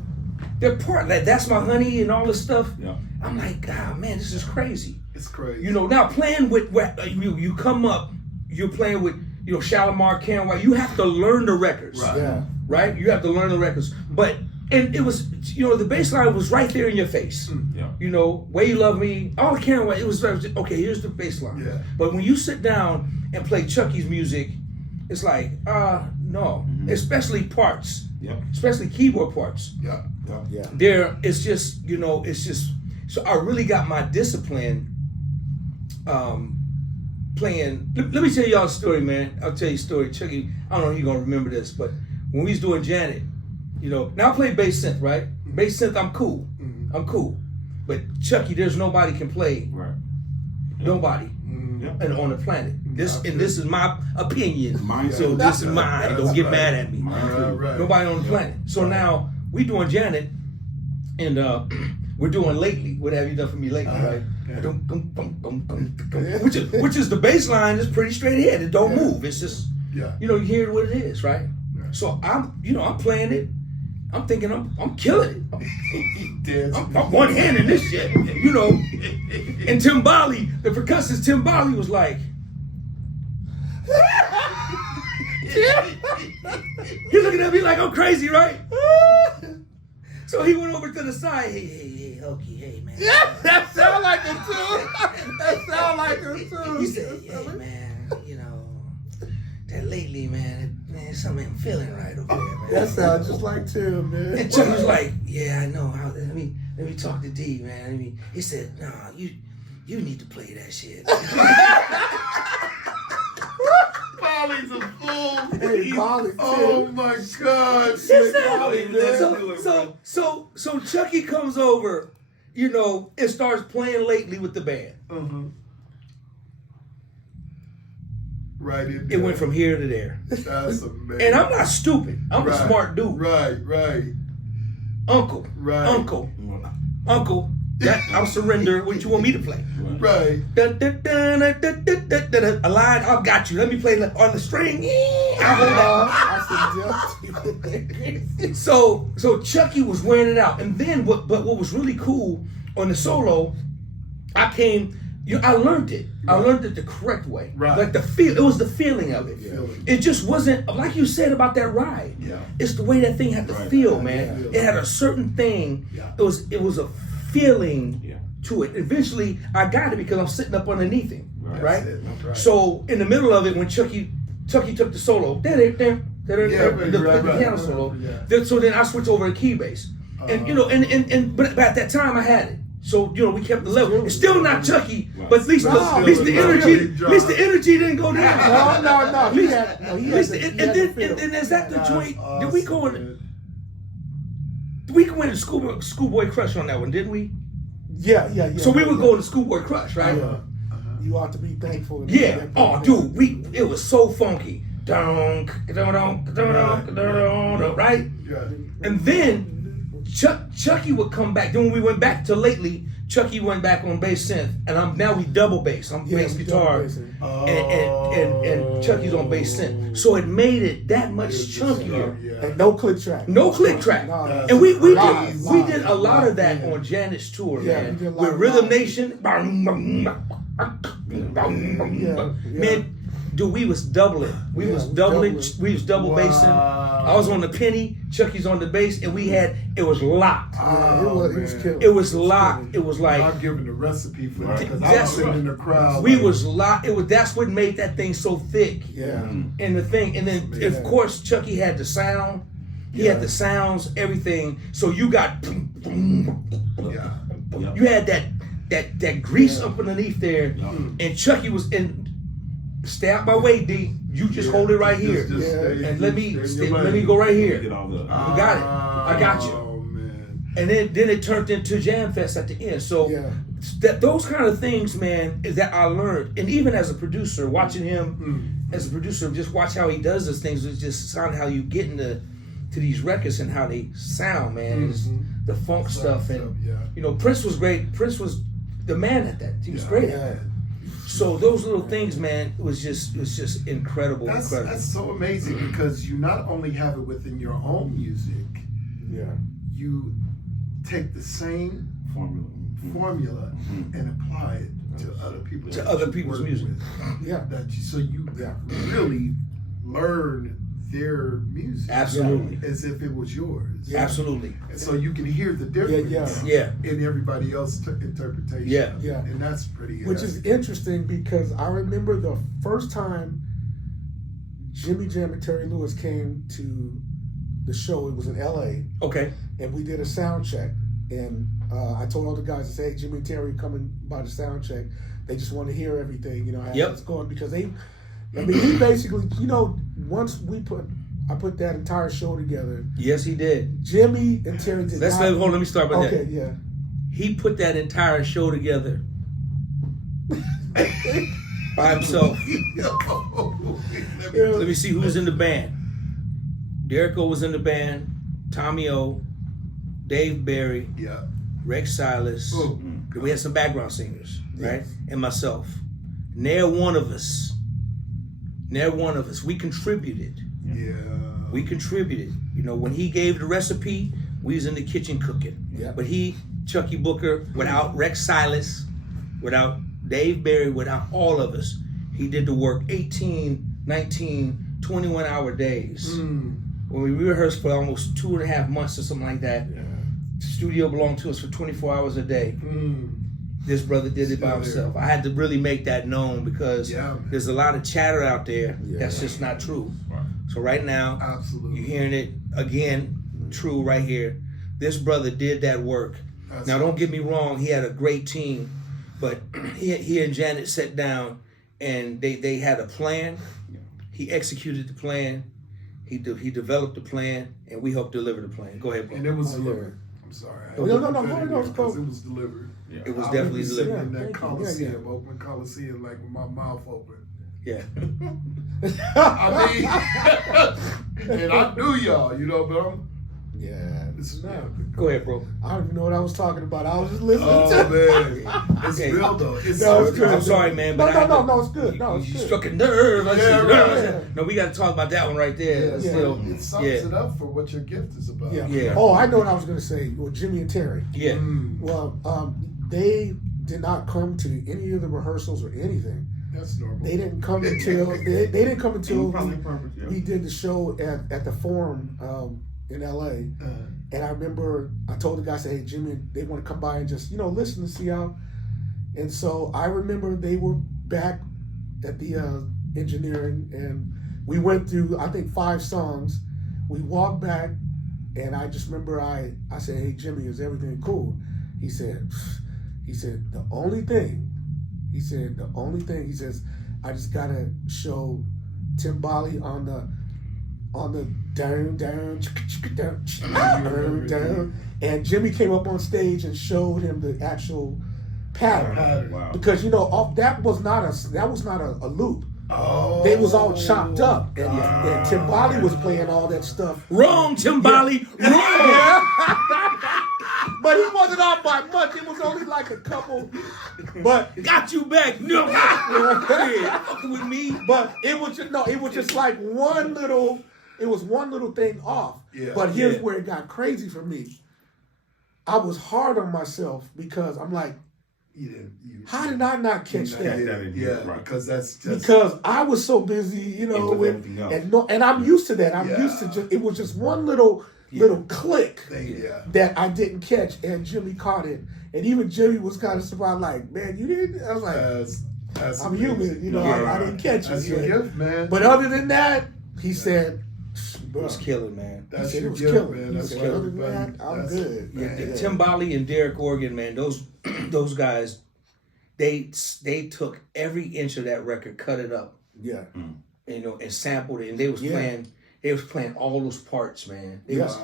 They're part, like That's My Honey and all this stuff. Yeah. I'm like, God, man, this is crazy. it's crazy. You know, now playing with, you come up, you're playing with, you know, Shalimar, Karen White, you have to learn the records. Right. Yeah. Right? You have to learn the records. But, and it was, you know, the bass line was right there in your face. Yeah. You know, Way You Love Me, all the Karen White, it was, okay, here's the bass line. Yeah. But when you sit down and play Chuckii's music, it's like, no. Especially parts. Yep. Especially keyboard parts. Yeah. Yeah. It's just, you know, so I really got my discipline playing. Let me tell y'all a story, man. I'll tell you a story. Chuckii, I don't know if you're going to remember this, but when we was doing Janet, you know, now I play bass synth, right? Bass synth, I'm cool. I'm cool. But Chuckii, there's nobody can play. Right. Nobody Yep. and on the planet. This is my opinion. Mine So too. this is mine. That's Don't get right. mad at me. Right. Nobody on the planet. So now we doing Janet, and we're doing Lately. What have you done for me lately, right? Yeah. Which is the bass line is pretty straight ahead. It don't move. It's just Yeah. you know, you hear what it is, right? So I'm playing it. I'm thinking I'm killing it. I'm one-handing this shit, you know. And Timbali, the percussionist Timbali was like, he looking at me like I'm crazy, right? So he went over to the side. Hey, Hokey, hey, man. Yeah, that sound like it too. That sound like it too. He said, hey, man, you know, that lately, man, something I'm feeling right over there, man. That sounds just like Tim, man. And Chuck was like, yeah, I know. Let me talk to D, man. He said, nah, you need to play that shit. Polly's a fool. Hey, Polly, Oh my God. So Chuckii comes over you know, and starts playing lately with the band. Right in It there. went from here to there. That's amazing. And I'm not stupid. I'm a smart dude. Right. Uncle. Right. Uncle. That I'll surrender what you want me to play. Right. A line, I've got you. Let me play on the string. I'll hold that. So Chuckii was wearing it out. And then what was really cool on the solo, I learned it. I learned it the correct way. Right. Like it was the feeling of it. Feeling. It just wasn't like you said about that ride. Yeah. It's the way that thing had to feel, man. Yeah. It had a certain thing. Yeah. It was a feeling to it. Eventually I got it because I'm sitting up underneath him. Right? That's right. So in the middle of it, when Chuckii took the solo, the piano solo. Yeah. So then I switched over to key bass. And you know, but at that time I had it. So you know, we kept the level. It's still not Chuckii, but at least the energy didn't go down. No. And then is that the joint? Did we go in? We went to Schoolboy Crush on that one, didn't we? Yeah. So we would go to Schoolboy Crush, right? You ought to be thankful. Yeah. Oh, dude, it was so funky. Right? And then Chuckii would come back. Then when we went back to lately, Chuckii went back on bass synth, and now we double bass. I'm bass guitar, and Chuckii's on bass synth. So it made it that much chunkier. And no click track. No click track. No, And we did live, a lot of that on Janet's tour, Yeah, man. we did a lot With of Rhythm live. Nation. Man, dude, we was doubling. We was double bassing. I was on the penny, Chuckii's on the bass, and it was locked. It was killing. It was locked. It was like I'm giving the recepe for that because I That's was sitting in the crowd. we like, was locked. That's what made that thing so thick. Yeah. And the thing, and then of course Chuckii had the sound. He had the sounds, everything. So you got you had that grease up underneath there, and Chuckii was in. Stay out my way, D. You just hold it right here, and let me go right here. You got it. I got you. Oh man. And then it turned into Jam Fest at the end. So those kind of things, man, is that I learned. And even as a producer, watching him as a producer, just watch how he does those things. It's just sound how you get into these records and how they sound, man. It's the funk stuff, and you know, Prince was great. Prince was the man at that. He was great at that. So those little things, man, it was just incredible. That's so amazing because you not only have it within your own music, you take the same formula and apply it to other people's music. So you really learn their music. Absolutely. As if it was yours. Absolutely. And so you can hear the difference in everybody else's interpretation. Yeah. And that's pretty Which is interesting because I remember the first time Jimmy Jam and Terry Lewis came to the show. It was in LA. Okay. And we did a sound check. And I told all the guys, I said, hey, Jimmy and Terry coming by the sound check. They just want to hear everything, you know, how it's going because he basically, you know, once I put that entire show together. Yes, he did. Jimmy and Terry did. Let me start by that. Okay, yeah. He put that entire show together by himself. Let me see who was in the band. Derek O was in the band. Tommy O, Dave Berry, Rex Silas. We had some background singers, right? And myself. Near one of us, we contributed. We contributed. You know, when he gave the recipe, we was in the kitchen cooking. But Chuckii Booker, without Rex Silas, without Dave Berry, without all of us, he did the work 18, 19, 21-hour days. When we rehearsed for almost 2.5 months or something like that, the studio belonged to us for 24 hours a day. This brother did it by himself. I had to really make that known because there's a lot of chatter out there that's just not true. So right now, you're hearing it again, true right here. This brother did that work. Now don't get me wrong, he had a great team, but he and Janet sat down and they had a plan. He executed the plan. He developed the plan, and we helped deliver the plan. Go ahead, bro. And it was delivered. sorry. No, no, it's cool. Because it was delivered. Yeah. It was I definitely was sitting delivered. in that Thank you. Coliseum, open Coliseum, like with my mouth open. Yeah. I mean, and I knew y'all, you know, but Yeah. Go ahead, bro. I don't even know what I was talking about. I was just listening oh to man, it's Okay. real though. It's No, it's good. I'm sorry, man, but No, it's good. No, it's you good. struck a nerve. I Yeah, said, right. No, we got to talk about that one right there. Yeah, Still, it sums yeah. it up for what your gift is about. Yeah. Yeah. Oh, I know what I was going to say. Well, Jimmy and Terry. Yeah. Well, they did not come to any of the rehearsals or anything. That's normal. They didn't come until they didn't come until Probably on purpose, yeah. we did the show at the Forum in LA. And I remember I told the guy, I said, hey, Jimmy, they want to come by and just, listen and see how. And so I remember they were back at the engineering, and we went through, I think, 5 songs. We walked back, and I just remember I said, hey, Jimmy, is everything cool? He said, the only thing, he says, I just got to show Timbali on the down, and Jimmy came up on stage and showed him the actual pattern. Wow. Because that was not a loop. Oh, They was all chopped up, and Timbali was playing all that stuff. Wrong, Timbali. Wrong. But he wasn't off by much. It was only like a couple. But Got you back. No. Yeah, fucking with me. But it was just like one little thing off. Yeah. But here's Yeah. where it got crazy for me. I was hard on myself because I'm like, how did I not catch that? Yeah, Right. because that's just Because I was so busy, with with, everything else. and I'm used to that. I'm Yeah. used to it was just one little click thing. Yeah. that I didn't catch, and Jimmy caught it. And even Jimmy was kind of surprised, like, man, you didn't? I was like, That's I'm amazing. human, I didn't catch That's it. your yet. gift, man. But other than that, he said, It was killing, man. That's he said your it was gift, killing. man. He That's said, why other than everybody. that, I'm that's- good. man. Yeah. Timbali and Derek Organ, man, those guys, they took every inch of that record, cut it up, Yeah. and sampled it, and they was playing all those parts, man. It Yeah. was,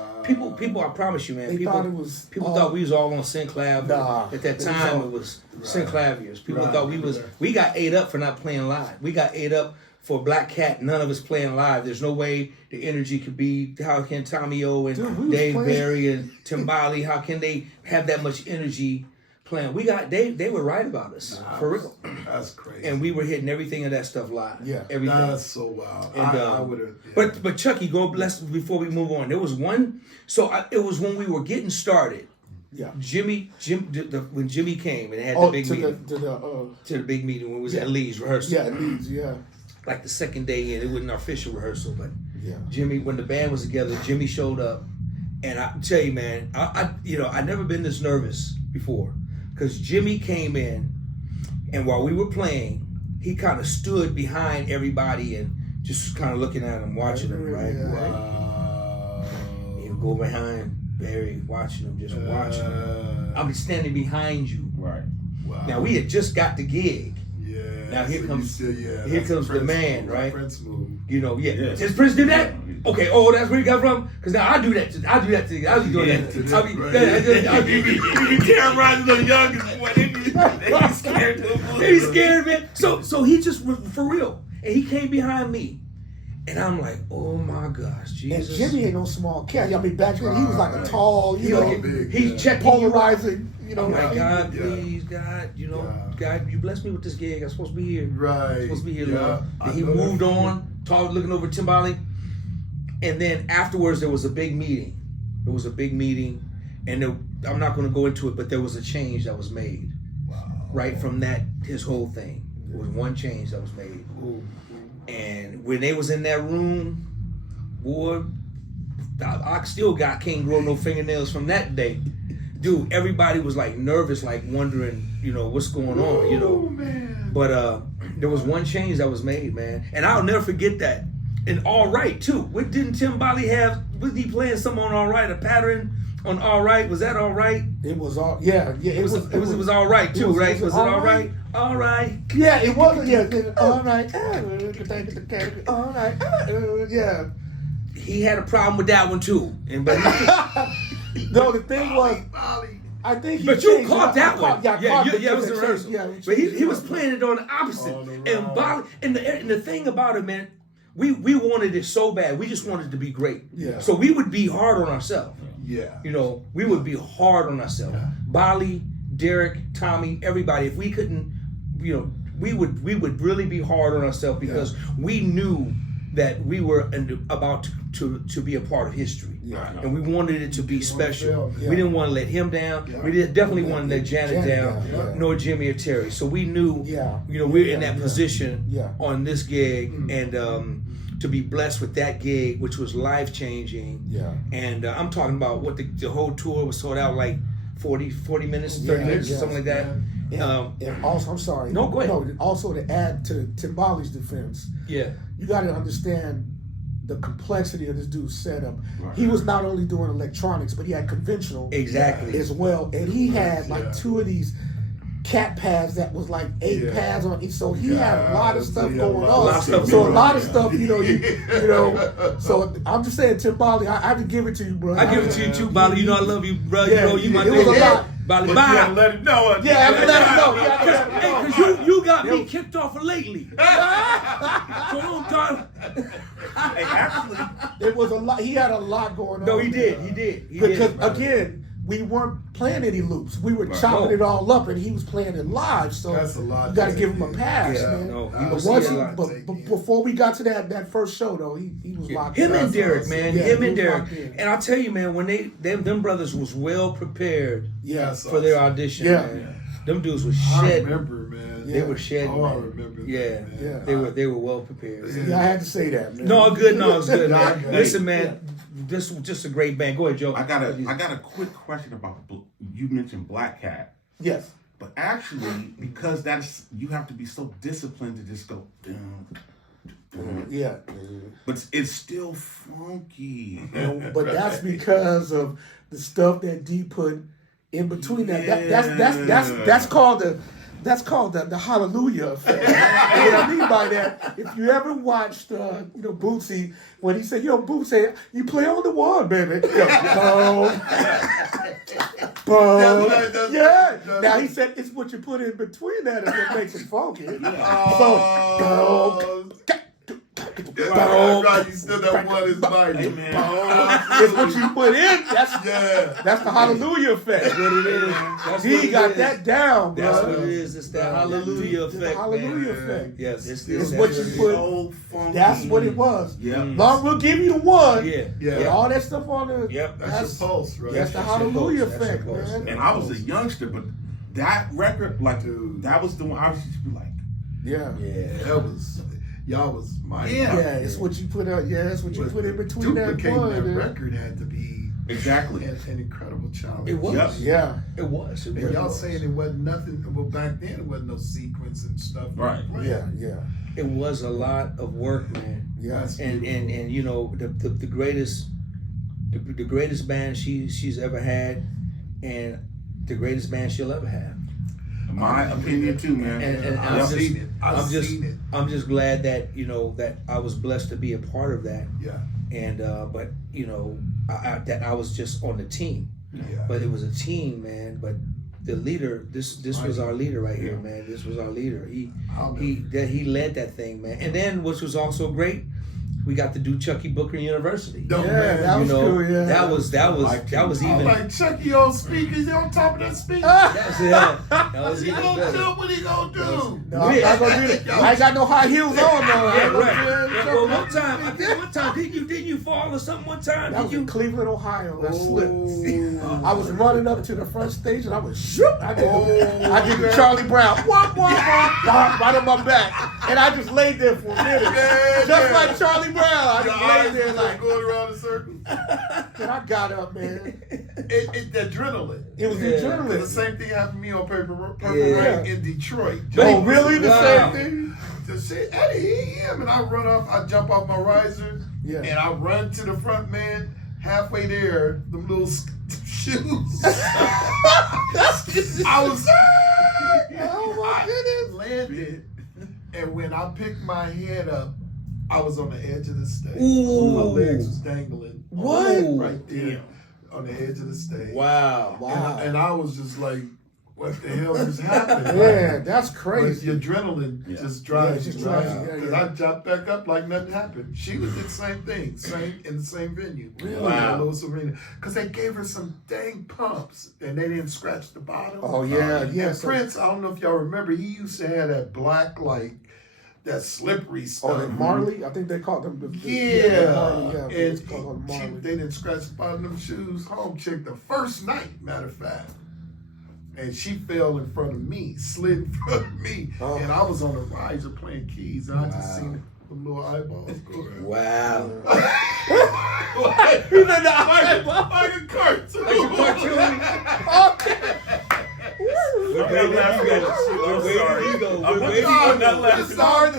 people, I promise you, man. They people thought it was people all- thought we was all on Synclav. Nah. At that It was time, all- it was Synclaviers. People Right. thought we got ate up for not playing live. We got ate up for Black Cat. None of us playing live. There's no way the energy could be. How can Tommy O and Dude, we was Dave playing- Berry and Timbali? How can they have that much energy playing? They were right about us for real. That's crazy. And we were hitting everything of that stuff live. Yeah. everything. That's so wild. And, I would have. But Chuckii, before we move on. There was one. It was when we were getting started. Yeah. When Jimmy came and had Oh, the big meeting. to To the big meeting when we was at Lee's rehearsal. yeah, it leads, yeah. Like the second day in. It wasn't an official rehearsal, but Yeah. Jimmy, when the band was together, Jimmy showed up. And I tell you, man, I never been this nervous before. Because Jimmy came in, and while we were playing, he kind of stood behind everybody and just kind of looking at him, watching him, right? Yeah. Wow. He'll go behind Barry, watching him, just watching him. I'm standing behind you. Right. Wow. Now we had just got the gig. Yeah. Now here so comes- you still, yeah, here that's a comes the Prince man, move, right? Prince move. Yeah. Yeah. Does Prince do that? Yeah. Okay. Oh, that's where you got from. Because now I do that. I be doing that. I'll be terrorizing the youngest boy. They be scared to He's scared, man. So he just for real, and he came behind me, and I'm like, oh my gosh, And Jesus. Jimmy ain't no small cat. I mean, back then he was like a tall, He looking- big, he's yeah. checking you. polarizing, I'm like, God, Yeah. please, God, Yeah. God, you bless me with this gig. I'm supposed to be here. Right. I'm supposed to be here, Yeah, Lord. I And he know that moved feeling. on, looking over Timbali. And then afterwards, there was a big meeting. There was a big meeting, and I'm not going to go into it, but there was a change that was made. Wow. Right from that, his whole thing. There was one change that was made. And when they was in that room, boy, I still can't grow no fingernails from that day. Dude, everybody was like nervous, like wondering, what's going on, Oh, man. But there was one change that was made, man. And I'll never forget that. And All Right, too. What didn't Timbali have? Was he playing some on All Right, a pattern on All Right? Was that All Right? It was all, yeah. It was All Right, too, right? Was it All Right? All Right. Yeah, it was, yeah. All right. All right. Yeah. He had a problem with that one, too. But No, the thing was, Molly. I think he But you changed it. caught that one. Yeah, It was a rehearsal. Yeah, But he was playing it on the opposite. On the And wrong. Bali, and the thing about it, man, we wanted it so bad. We just wanted it to be great. Yeah. So we would be hard on ourselves. Yeah. You know, we would be hard on ourselves. Yeah. Bali, Derek, Tommy, everybody. If we couldn't, you know, we would really be hard on ourselves because we knew that we were about to be a part of history. Yeah. And we wanted it to be special. Yeah. We didn't want to let him down. Yeah. We definitely wanted to let Janet down, Yeah. nor Jimmy or Terry. So we knew, Yeah. you know, we're in Yeah. that position Yeah. on this gig, and to be blessed with that gig, which was life changing. Yeah. And I'm talking about what the whole tour was sold out like 40 minutes, 30 Yeah, minutes, yeah. something like that. And also, I'm sorry. No, go ahead. No, also to add to Timbali's defense, Yeah. you got to understand the complexity of this dude's setup. Right. He was not only doing electronics, but he had conventional Exactly. as well. And he had like Yeah. 2 of these cat pads that was like 8 Yeah. pads on each. So he had a lot of stuff Yeah, a going lot on. of stuff So a going lot on. of stuff, you know. So I'm just saying, Timbali, I have to give it to you, bro. I give it to you too, Bali. You know I love you, bro. Yeah, you know you my it was nigga. a lot. Bali, But bye. you gotta let it know. Yeah, I have to let him know. You have to let him Hey, know. cause you got me kicked off lately. So don't talk. Hey, actually, It was a lot. He had a lot going on. No, he did. He did. Because again, we weren't playing any loops. We were chopping No. it all up, and he was playing it live. So That's a lot you got to to give him a take pass, Yeah, man. no, he But was once a he, lot to but take in. before we got to that first show, though, he was locked Him in. and Derek, awesome. man. Yeah, Him he and was Derek. locked in. And I'll tell you, man, when them brothers was well prepared Yeah, That's for their awesome. audition, Yeah. man. Them dudes was I shed. remember, man. They were shed. Oh, I man. remember. Yeah, that, man. Yeah. they were well prepared. Yeah, I had to say that, man. No, good. No, it's good, man. Okay. Listen, man. This was just a great band. Go ahead, Joe. I got a quick question about you mentioned Black Cat, Yes. but actually because you have to be so disciplined to just go. Yeah. But it's still funky. But that's because of the stuff that D put in between that. That's called the hallelujah effect. And what I mean by that, if you ever watched Bootsy, when he said, Bootsy, you play on the one, baby. Boom. That's Yeah. right. Now he said it's what you put in between that is what makes it funky. Oh, right. You still that one is mighty. man. Oh, It's what you put in. yeah. That's the hallelujah effect. That's what it is. That's what He it got is. that down, bro. That's what it is. It's that hallelujah It's the effect, hallelujah man. effect. Yes, It's that's what it you is. put. So funky. That's what it was. Yeah. Long we'll give you the one. Yeah. Yeah. And all that stuff on the. Yep. That's your pulse, right? That's the That's your hallelujah pulse. That's effect, your pulse. man. And I was a youngster, but that record, like, Dude. that was the one I used to be like, Yeah. Yeah. That was, y'all was mighty. Yeah. Yeah, it's what you put out. Yeah, it's what you But put in between that duplicating one. that man. record had to be exactly. an incredible challenge. It was. Yep. Yeah. It was. It And really y'all was. saying it wasn't nothing. Well, back then it wasn't no sequence and stuff. Right. Yeah. Yeah. It was a lot of work, man. Yeah. And you know the greatest band she's ever had, and the greatest band she'll ever have. My opinion too, man. And I've seen it. I've seen it. I'm just glad that that I was blessed to be a part of that. Yeah. And but that I was just on the team. Yeah. But it was a team, man. But the leader, this was our leader right here, man. This was our leader. He led that thing, man. And then, which was also great, we got to do Chuckii Booker University. No, Yeah, man. that was cool. Yeah. That was I even. like Chuckii on speakers. He on top of that speaker. That was He even gonna better. do what he gonna do. No, I'm not gonna do that. I ain't got no high heels on though. Yeah, I'm right. gonna Well, one time, I think one time, didn't you fall or something one time? That Did was you? in Cleveland, Ohio. I slipped. Oh. I was running up to the front stage and I was shoot. I did the Charlie Brown. Womp, womp, womp, womp, right on my back. And I just laid there for a minute. Yeah, Just yeah. like Charlie Brown. I just laid there like, going around in circles. and I got up, man. It's the adrenaline. It was Yeah. The adrenaline. same thing happened to me on Purple Yeah. Rain in Detroit. Oh, really? The Wow. same thing? To say, Eddie, him, and I run off. I jump off my riser, Yeah. and I run to the front man. Halfway there, them little shoes. I was. Oh my goodness. Landed, and when I picked my head up, I was on the edge of the stage. Ooh. My legs was dangling. What? Right there. on the edge of the stage. Wow. Wow. And I was just like, what the hell just happened? Yeah, that's But crazy. your adrenaline just drives just you. drives Right? you, yeah, And yeah. I jumped back up like nothing happened. She did the same thing, in the same venue. Wow. Louis Arena. Because they gave her some dang pumps and they didn't scratch the bottom. Oh yeah, And yes. Prince, I don't know if y'all remember, he used to have that black, like, that slippery stuff. Oh, the Marley. I think they called them. Yeah. Marley, yeah. And It's called she, Marley. they didn't scratch the bottom of them shoes. Home chick the first night, matter of fact. And she fell in front of me, slid in front of me. Oh. And I was on a riser playing keys. And I just seen the little eyeballs go around. Wow. He's in the eyeball. Like a cartoon. We're waiting on you guys. We're waiting on you go. We're waiting on that It's last. hard.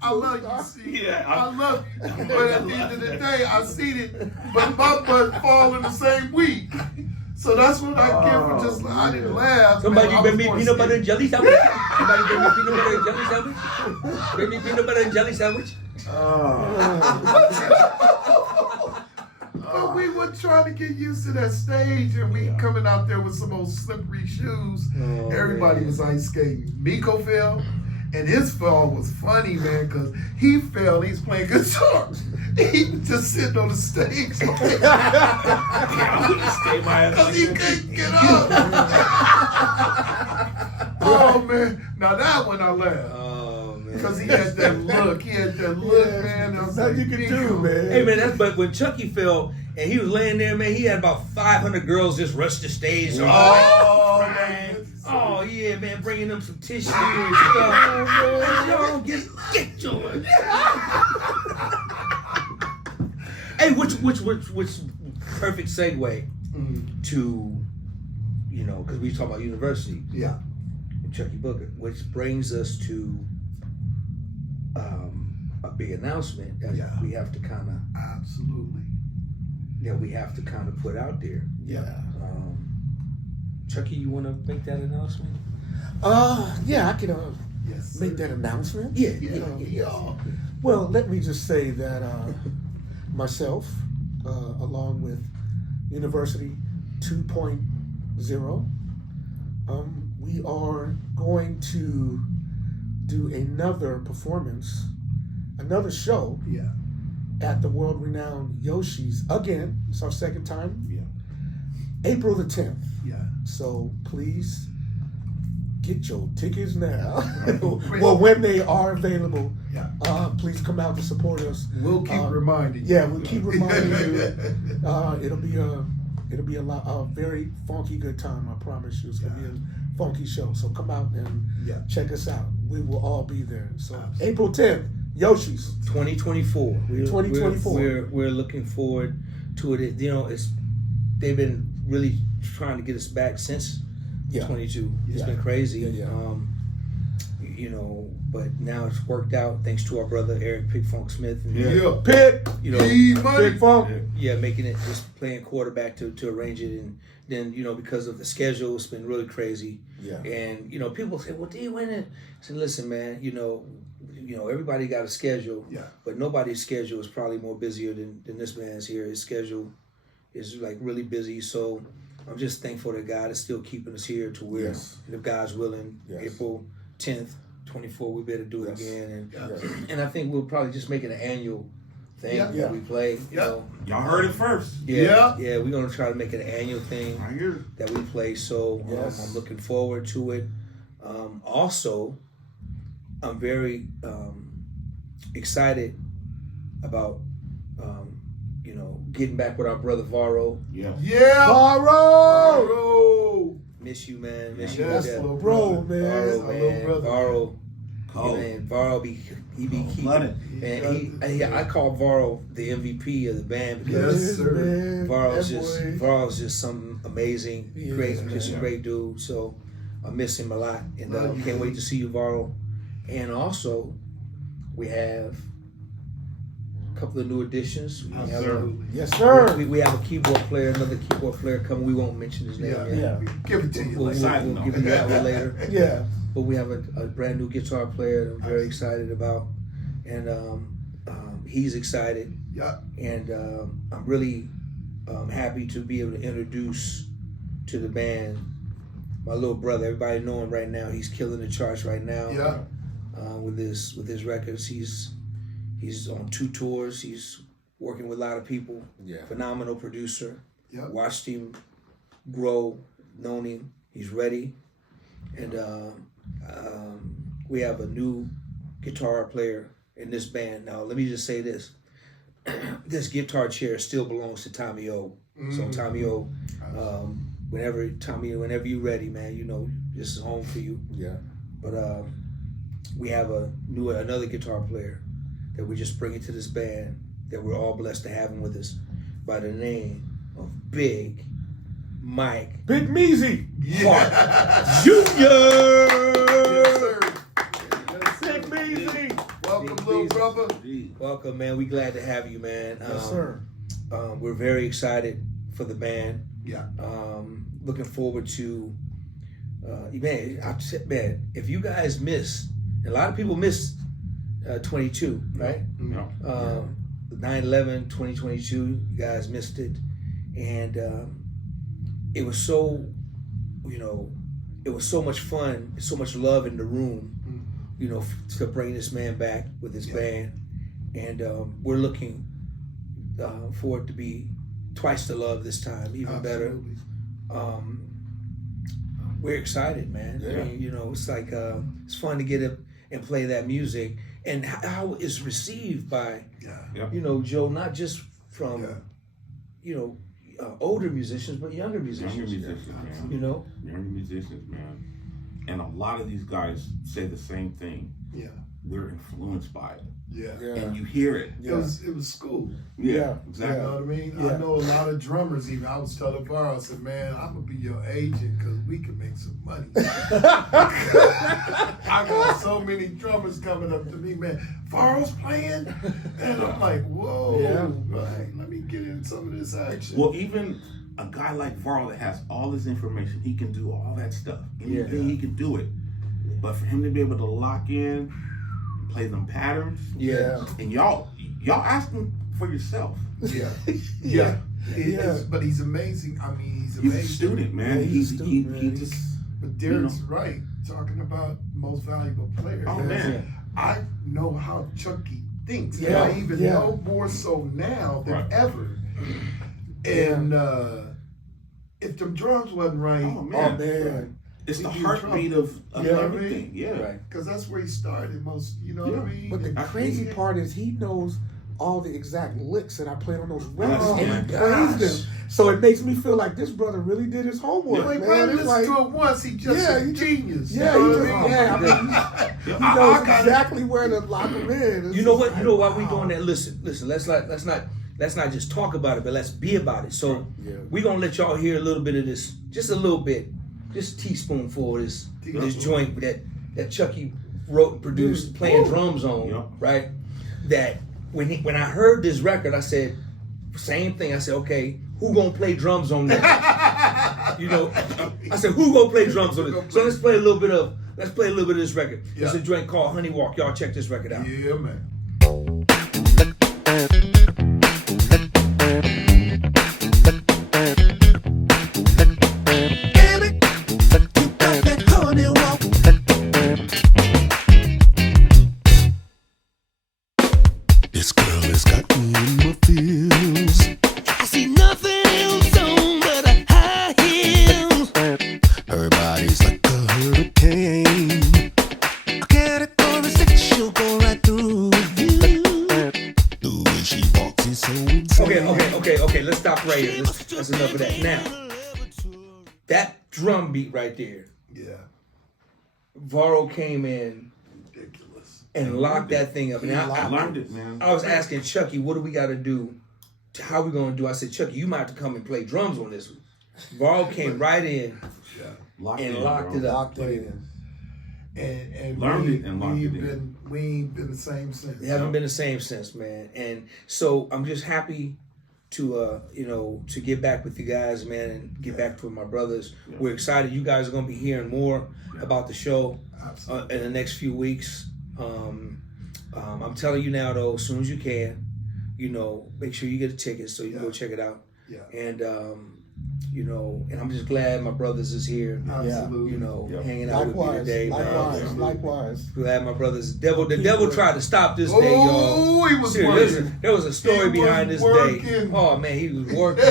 I love you, see. Yeah, I love you. But at the end of the day, I seen it. But my butt fall in the same week. So that's what I get for just, I didn't laugh. Somebody man. I bring was me more peanut butter scared. and jelly sandwich. Somebody bring me peanut butter and jelly sandwich. Bring me peanut butter and jelly sandwich. But we were trying to get used to that stage, and we coming out there with some old slippery shoes. Oh, Everybody man. was ice skating. Miko fell, and his fall was funny, man, because he fell. He's playing guitar. He was just sitting on the stage like, Stay my ass. because he couldn't get up. Oh man! Now that one I laughed. Oh man. Because he had that look. He had that look, Yeah, man. I was nothing you can Miko. do, man. Hey man, that's but when Chuckii fell and he was laying there, man, he had about 500 girls just rush the stage. Oh, Crying. man. Oh yeah, man, bringing them some tissue and stuff. Yo, get yours. Hey, which perfect segue to, you know, because we talk about university, Yeah. Chuckii Booker, which brings us to a big announcement that Yeah. we have to kind of Absolutely. put out there. Yeah. Chuckii, you want to make that announcement? Yeah, I can Yes. make sir. that announcement. Yeah. Yeah. Well, let me just say that myself, along with University 2.0, we are going to do another performance, another show Yeah. at the world-renowned Yoshi's again. It's our second time. Yeah. April the 10th. Yeah. So please get your tickets now. Well, when they are available, Yeah. please come out to support us. We'll keep reminding you. Yeah, we'll keep reminding you. It'll be a very funky good time. I promise you, it's gonna be a funky show. So come out and Yeah. check us out. We will all be there. So Absolutely. April 10th, Yoshi's. 2024. 2024. We're looking forward to it. You know, they've been really trying to get us back since 22. It's been crazy. Yeah. You know, but now it's worked out thanks to our brother Eric Pig Funk Smith. And, Yeah. Pick, You know, Need money. Big Funk. yeah, making it just playing quarterback to arrange it, and then you know because of the schedule, it's been really crazy. Yeah. And you know, people say, "Well, do you win it?" I said, "Listen, man, you know, everybody got a schedule, Yeah. but nobody's schedule is probably more busier than this man's here. His schedule is like really busy, so I'm just thankful that God is still keeping us here to where, Yes. if God's willing, Yes. April 10th, 24, we better do it Yes. again, Yeah. and I think we'll probably just make it an annual thing Yeah. that Yeah. we play. You Yeah. know. Y'all heard it first. Yeah, we're gonna try to make it an annual thing Right here. that we play. So Yes. I'm looking forward to it. Also, I'm very excited about getting back with our brother Varo. Yeah. Yeah. Borrow! Bro. Miss you, man. Miss Yes, you to death. little Bro, brother. man. Varo, Our little man. brother. Varo. Cold. Man, Varo he be keeping. Blooded. Man, I call Varo the MVP of the band because Yes, sir. Man. Varro's That boy. just some amazing, He is, great, man. just a great dude. So I miss him a lot, and Love you. can't wait to see you, Varro. And also, we have a couple of new additions. We have, Absolutely. Yes, sir. we have a keyboard player, another keyboard player coming. We won't mention his name Yeah. yet. Yeah. Give it to you. We'll, later. we'll give you that one later. Yeah. But we have a brand new guitar player that I'm very excited about, and he's excited, Yeah. and I'm really happy to be able to introduce to the band my little brother. Everybody know him right now. He's killing the charts right now. Yeah. With his records, he's on 2 tours. He's working with a lot of people. Yeah. Phenomenal producer. Yeah. Watched him grow, known him. He's ready, and we have a new guitar player in this band. Now, let me just say this: this guitar chair still belongs to Tommy O. So Tommy O, whenever you're ready, man, you know this is home for you. Yeah. But we have another guitar player that we just bringing to this band that we're all blessed to have him with us, by the name of Big Mike Big Measy. Yeah. Jr. Big Measy. Welcome, Big little Jesus. brother. Welcome, man. We glad to have you, man. Yes, sir. We're very excited for the band. Yeah. Looking forward to, man, if you guys missed, a lot of people missed 22, right? Yeah. 9/11, 2022, you guys missed it. And it was so, it was so much fun, so much love in the room, to bring this man back with his band. And we're looking for it to be twice the love this time, even better. Absolutely. We're excited, man. Yeah. I mean, it's like it's fun to get up and play that music, and how it's received by, Yeah. Joe, not just from, Yeah. older musicians, but younger musicians. Younger musicians, man. Younger musicians, man. And a lot of these guys say the same thing. Yeah. They're influenced by it. Yeah. Yeah. And you hear it. It was school. Yeah. Exactly. You know what I mean? Yeah. I know a lot of drummers. Even I was telling Varro, I said, "Man, I'm gonna be your agent because we can make some money." I got so many drummers coming up to me, man. Varro's playing, and I'm like, "Whoa, Yeah. like, let me get in some of this action." Well, even a guy like Varro that has all this information, he can do all that stuff. Anything he can do it. But for him to be able to lock in, play them patterns, Yeah. and y'all ask him for yourself. Yeah, Yeah. But he's amazing. I mean, he's He's amazing. a student, man. Yeah, he's a student, he man. just But Derek's right, talking about most valuable player. Oh, Yes. man. I know how Chuckii thinks. Yeah, I even yeah. know more so now than Right. ever. And if the drums wasn't right, Oh, Oh man. man. It's the He's heartbeat of You know what I everything. Yeah. Right. because that's where he started most, you know what I mean? But the I crazy think- part is he knows all the exact licks that I played on those records, Oh, and my he gosh. plays them. So it makes me feel like this brother really did his homework, Like, man. man, It's listen like, to it once, he just Yeah, a he just- genius. yeah, you know he what just, I mean? yeah, I mean, he knows I got it. exactly where to lock him in. It's You know just what? like, You know why we wow. doing that? Listen. Let's not just talk about it, but let's be about it. So Yeah. we're gonna let y'all hear a little bit of this, just a little bit, just a teaspoonful of this joint that Chuckii wrote and produced, playing drums on, Yeah. right? That when I heard this record, I said same thing. I said, okay, who gonna play drums on that? I said, who gonna play drums on this? So let's play a little bit of this record. It's a joint called Honey Walk. Y'all check this record out. Yeah, man. This girl has got me in my feels. I see nothing else on but a high heels. Her body's like a hurricane. A category 6, she'll go right through you. The way she walks is so insane. Okay. Let's stop right here. That's enough of that. Now, that drum beat right there, Yeah, Varro came in ridiculous. and locked that thing up. And I learned it, man. I was asking Chuckii, what do we got to do? How we going to do? I said, Chuckii, you might have to come and play drums on this one. Varro came right in Yeah. Locked and in, locked bro. it up. Locked it in. And Learned we, it and locked we it in. ain't been the same since. They haven't been the same since, man. And so I'm just happy to to get back with you guys, man, and get back with my brothers. We're excited. You guys are gonna be hearing more about the show Absolutely. in the next few weeks. I'm telling you now, though, as soon as you can, you know, make sure you get a ticket so you can go check it out. Yeah. And you know, and I'm just glad my brothers is here. Absolutely. You know, hanging out with me Likewise, today, likewise, man. likewise. Glad my brothers. The devil tried to stop this day, y'all. He was Seriously, working. there was a story He behind was this working. day. Oh man, he was working.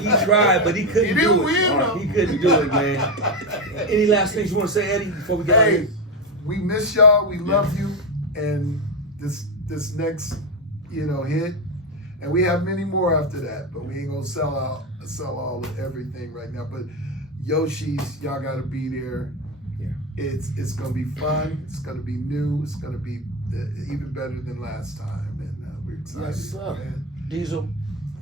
He tried, but he couldn't He didn't do it. win, though. He couldn't do it, man. Any last things you want to say, Eddie, before we get out of Hey, here? we miss y'all. We love you. And this next, you know, hit, and we have many more after that. But we ain't gonna sell all of everything right now. But Yoshi's, y'all gotta be there. Yeah. It's gonna be fun. It's gonna be new. It's gonna be even better than last time. And we're excited. Yes, sir. Man. Diesel.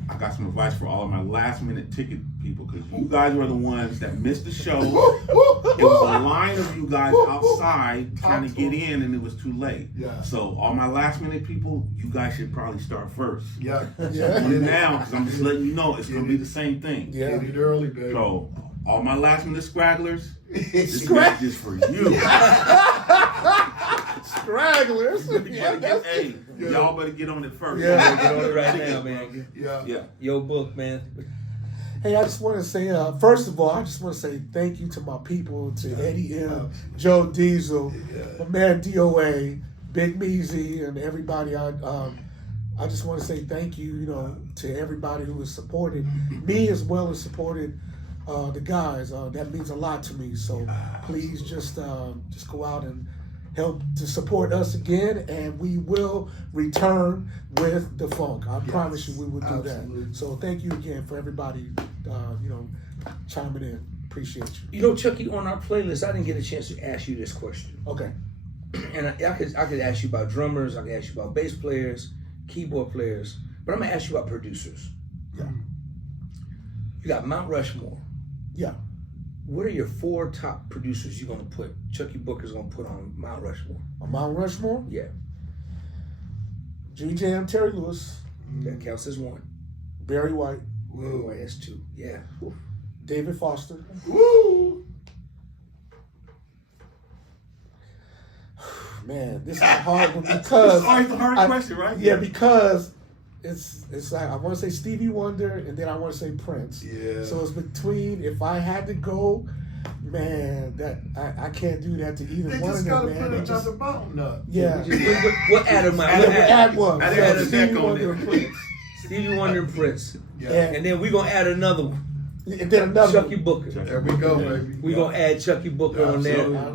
I got some advice for all of my last minute ticket people, because you guys were the ones that missed the show. It was a line of you guys outside trying to get in, and it was too late. Yeah. So all my last minute people, you guys should probably start first. Yeah. Yeah. Do it now, because I'm just letting you know it's going to be the same thing. Yeah. Get it early, baby. So all my last minute scragglers, this message is for you. Stragglers. Yeah, that's Hey, y'all better get on it first. Yeah. Get on it right now, man. Yeah. Yeah. Your book, man. Hey, I just want to say, first of all, I just want to say thank you to my people, to Eddie M, Joe Diesel, my man DOA, Big Measy, and everybody. I just want to say thank you, you know, to everybody who has supported me as well as supported the guys. That means a lot to me. So please just go out and help to support us again, and we will return with the funk. I promise you we will do Absolutely. that. So thank you again for everybody, you know, chiming in. Appreciate you. You know, Chuckii, on our playlist, I didn't get a chance to ask you this question. Okay. And I could ask you about drummers, I could ask you about bass players, keyboard players, but I'm gonna ask you about producers. Yeah. You got Mount Rushmore. Yeah. What are your 4 top producers you're gonna put? Chuckii Booker's gonna put on Mount Rushmore. On Mount Rushmore, Yeah, G-Jam, Terry Lewis, that counts as 1. Barry White, Oh, that's 2. Yeah. David Foster, Woo! man, this is a hard one It's because always the hard question, right? Yeah, because it's like I want to say Stevie Wonder and then I want to say Prince. Yeah. So it's between, if I had to go, man, that I can't do that to either They one just of gotta them, man. put They just- another mountain up. yeah. What add them out? Yeah, we'll add one. I Yeah, add a Stevie deck on Wonder it. and Prince. Stevie Wonder and Prince. Yeah. And then we're gonna add another one. And then another Chuckii Booker. There we go, baby. We're gonna add Chuckii Booker on there Absolutely.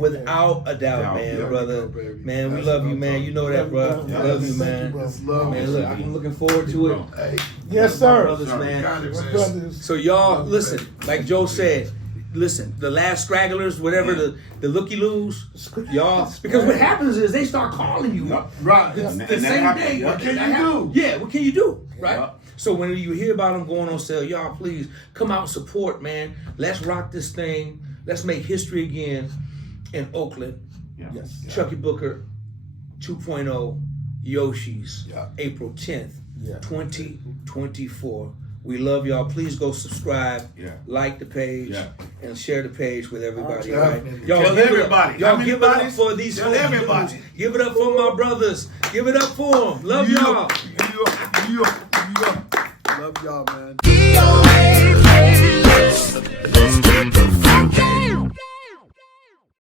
without a doubt, Yeah, man, there we brother. go, baby. Man, we That's love what you, I'm man. talking You know that, bro. about. We love you, Thank man. you, bro. It's love. Man, look, I'm looking forward to it. Hey, Yes, My sir. brothers, man. got it, My man. brothers. So y'all, listen, like Joe said, listen, the last stragglers, whatever the looky-loos, y'all, because what happens is they start calling you Right. the And that same happens. day. What can That you happens. do? Yeah, what can you do, right? Yeah. So when you hear about them going on sale, y'all please come out and support, man. Let's rock this thing. Let's make history again in Oakland. Yeah. Yes. Chuckii Booker 2.0 Yoshi's Yeah. April 10th, Yeah. 2024. We love y'all. Please go subscribe, Yeah. like the page, Yeah. and share the page with everybody. Yeah. Right? Y'all Tell give it up. everybody. Y'all How many give it up bodies? for these Tell folks. everybody. Give it up for my brothers. Give it up for them. Love y'all. Love y'all, man.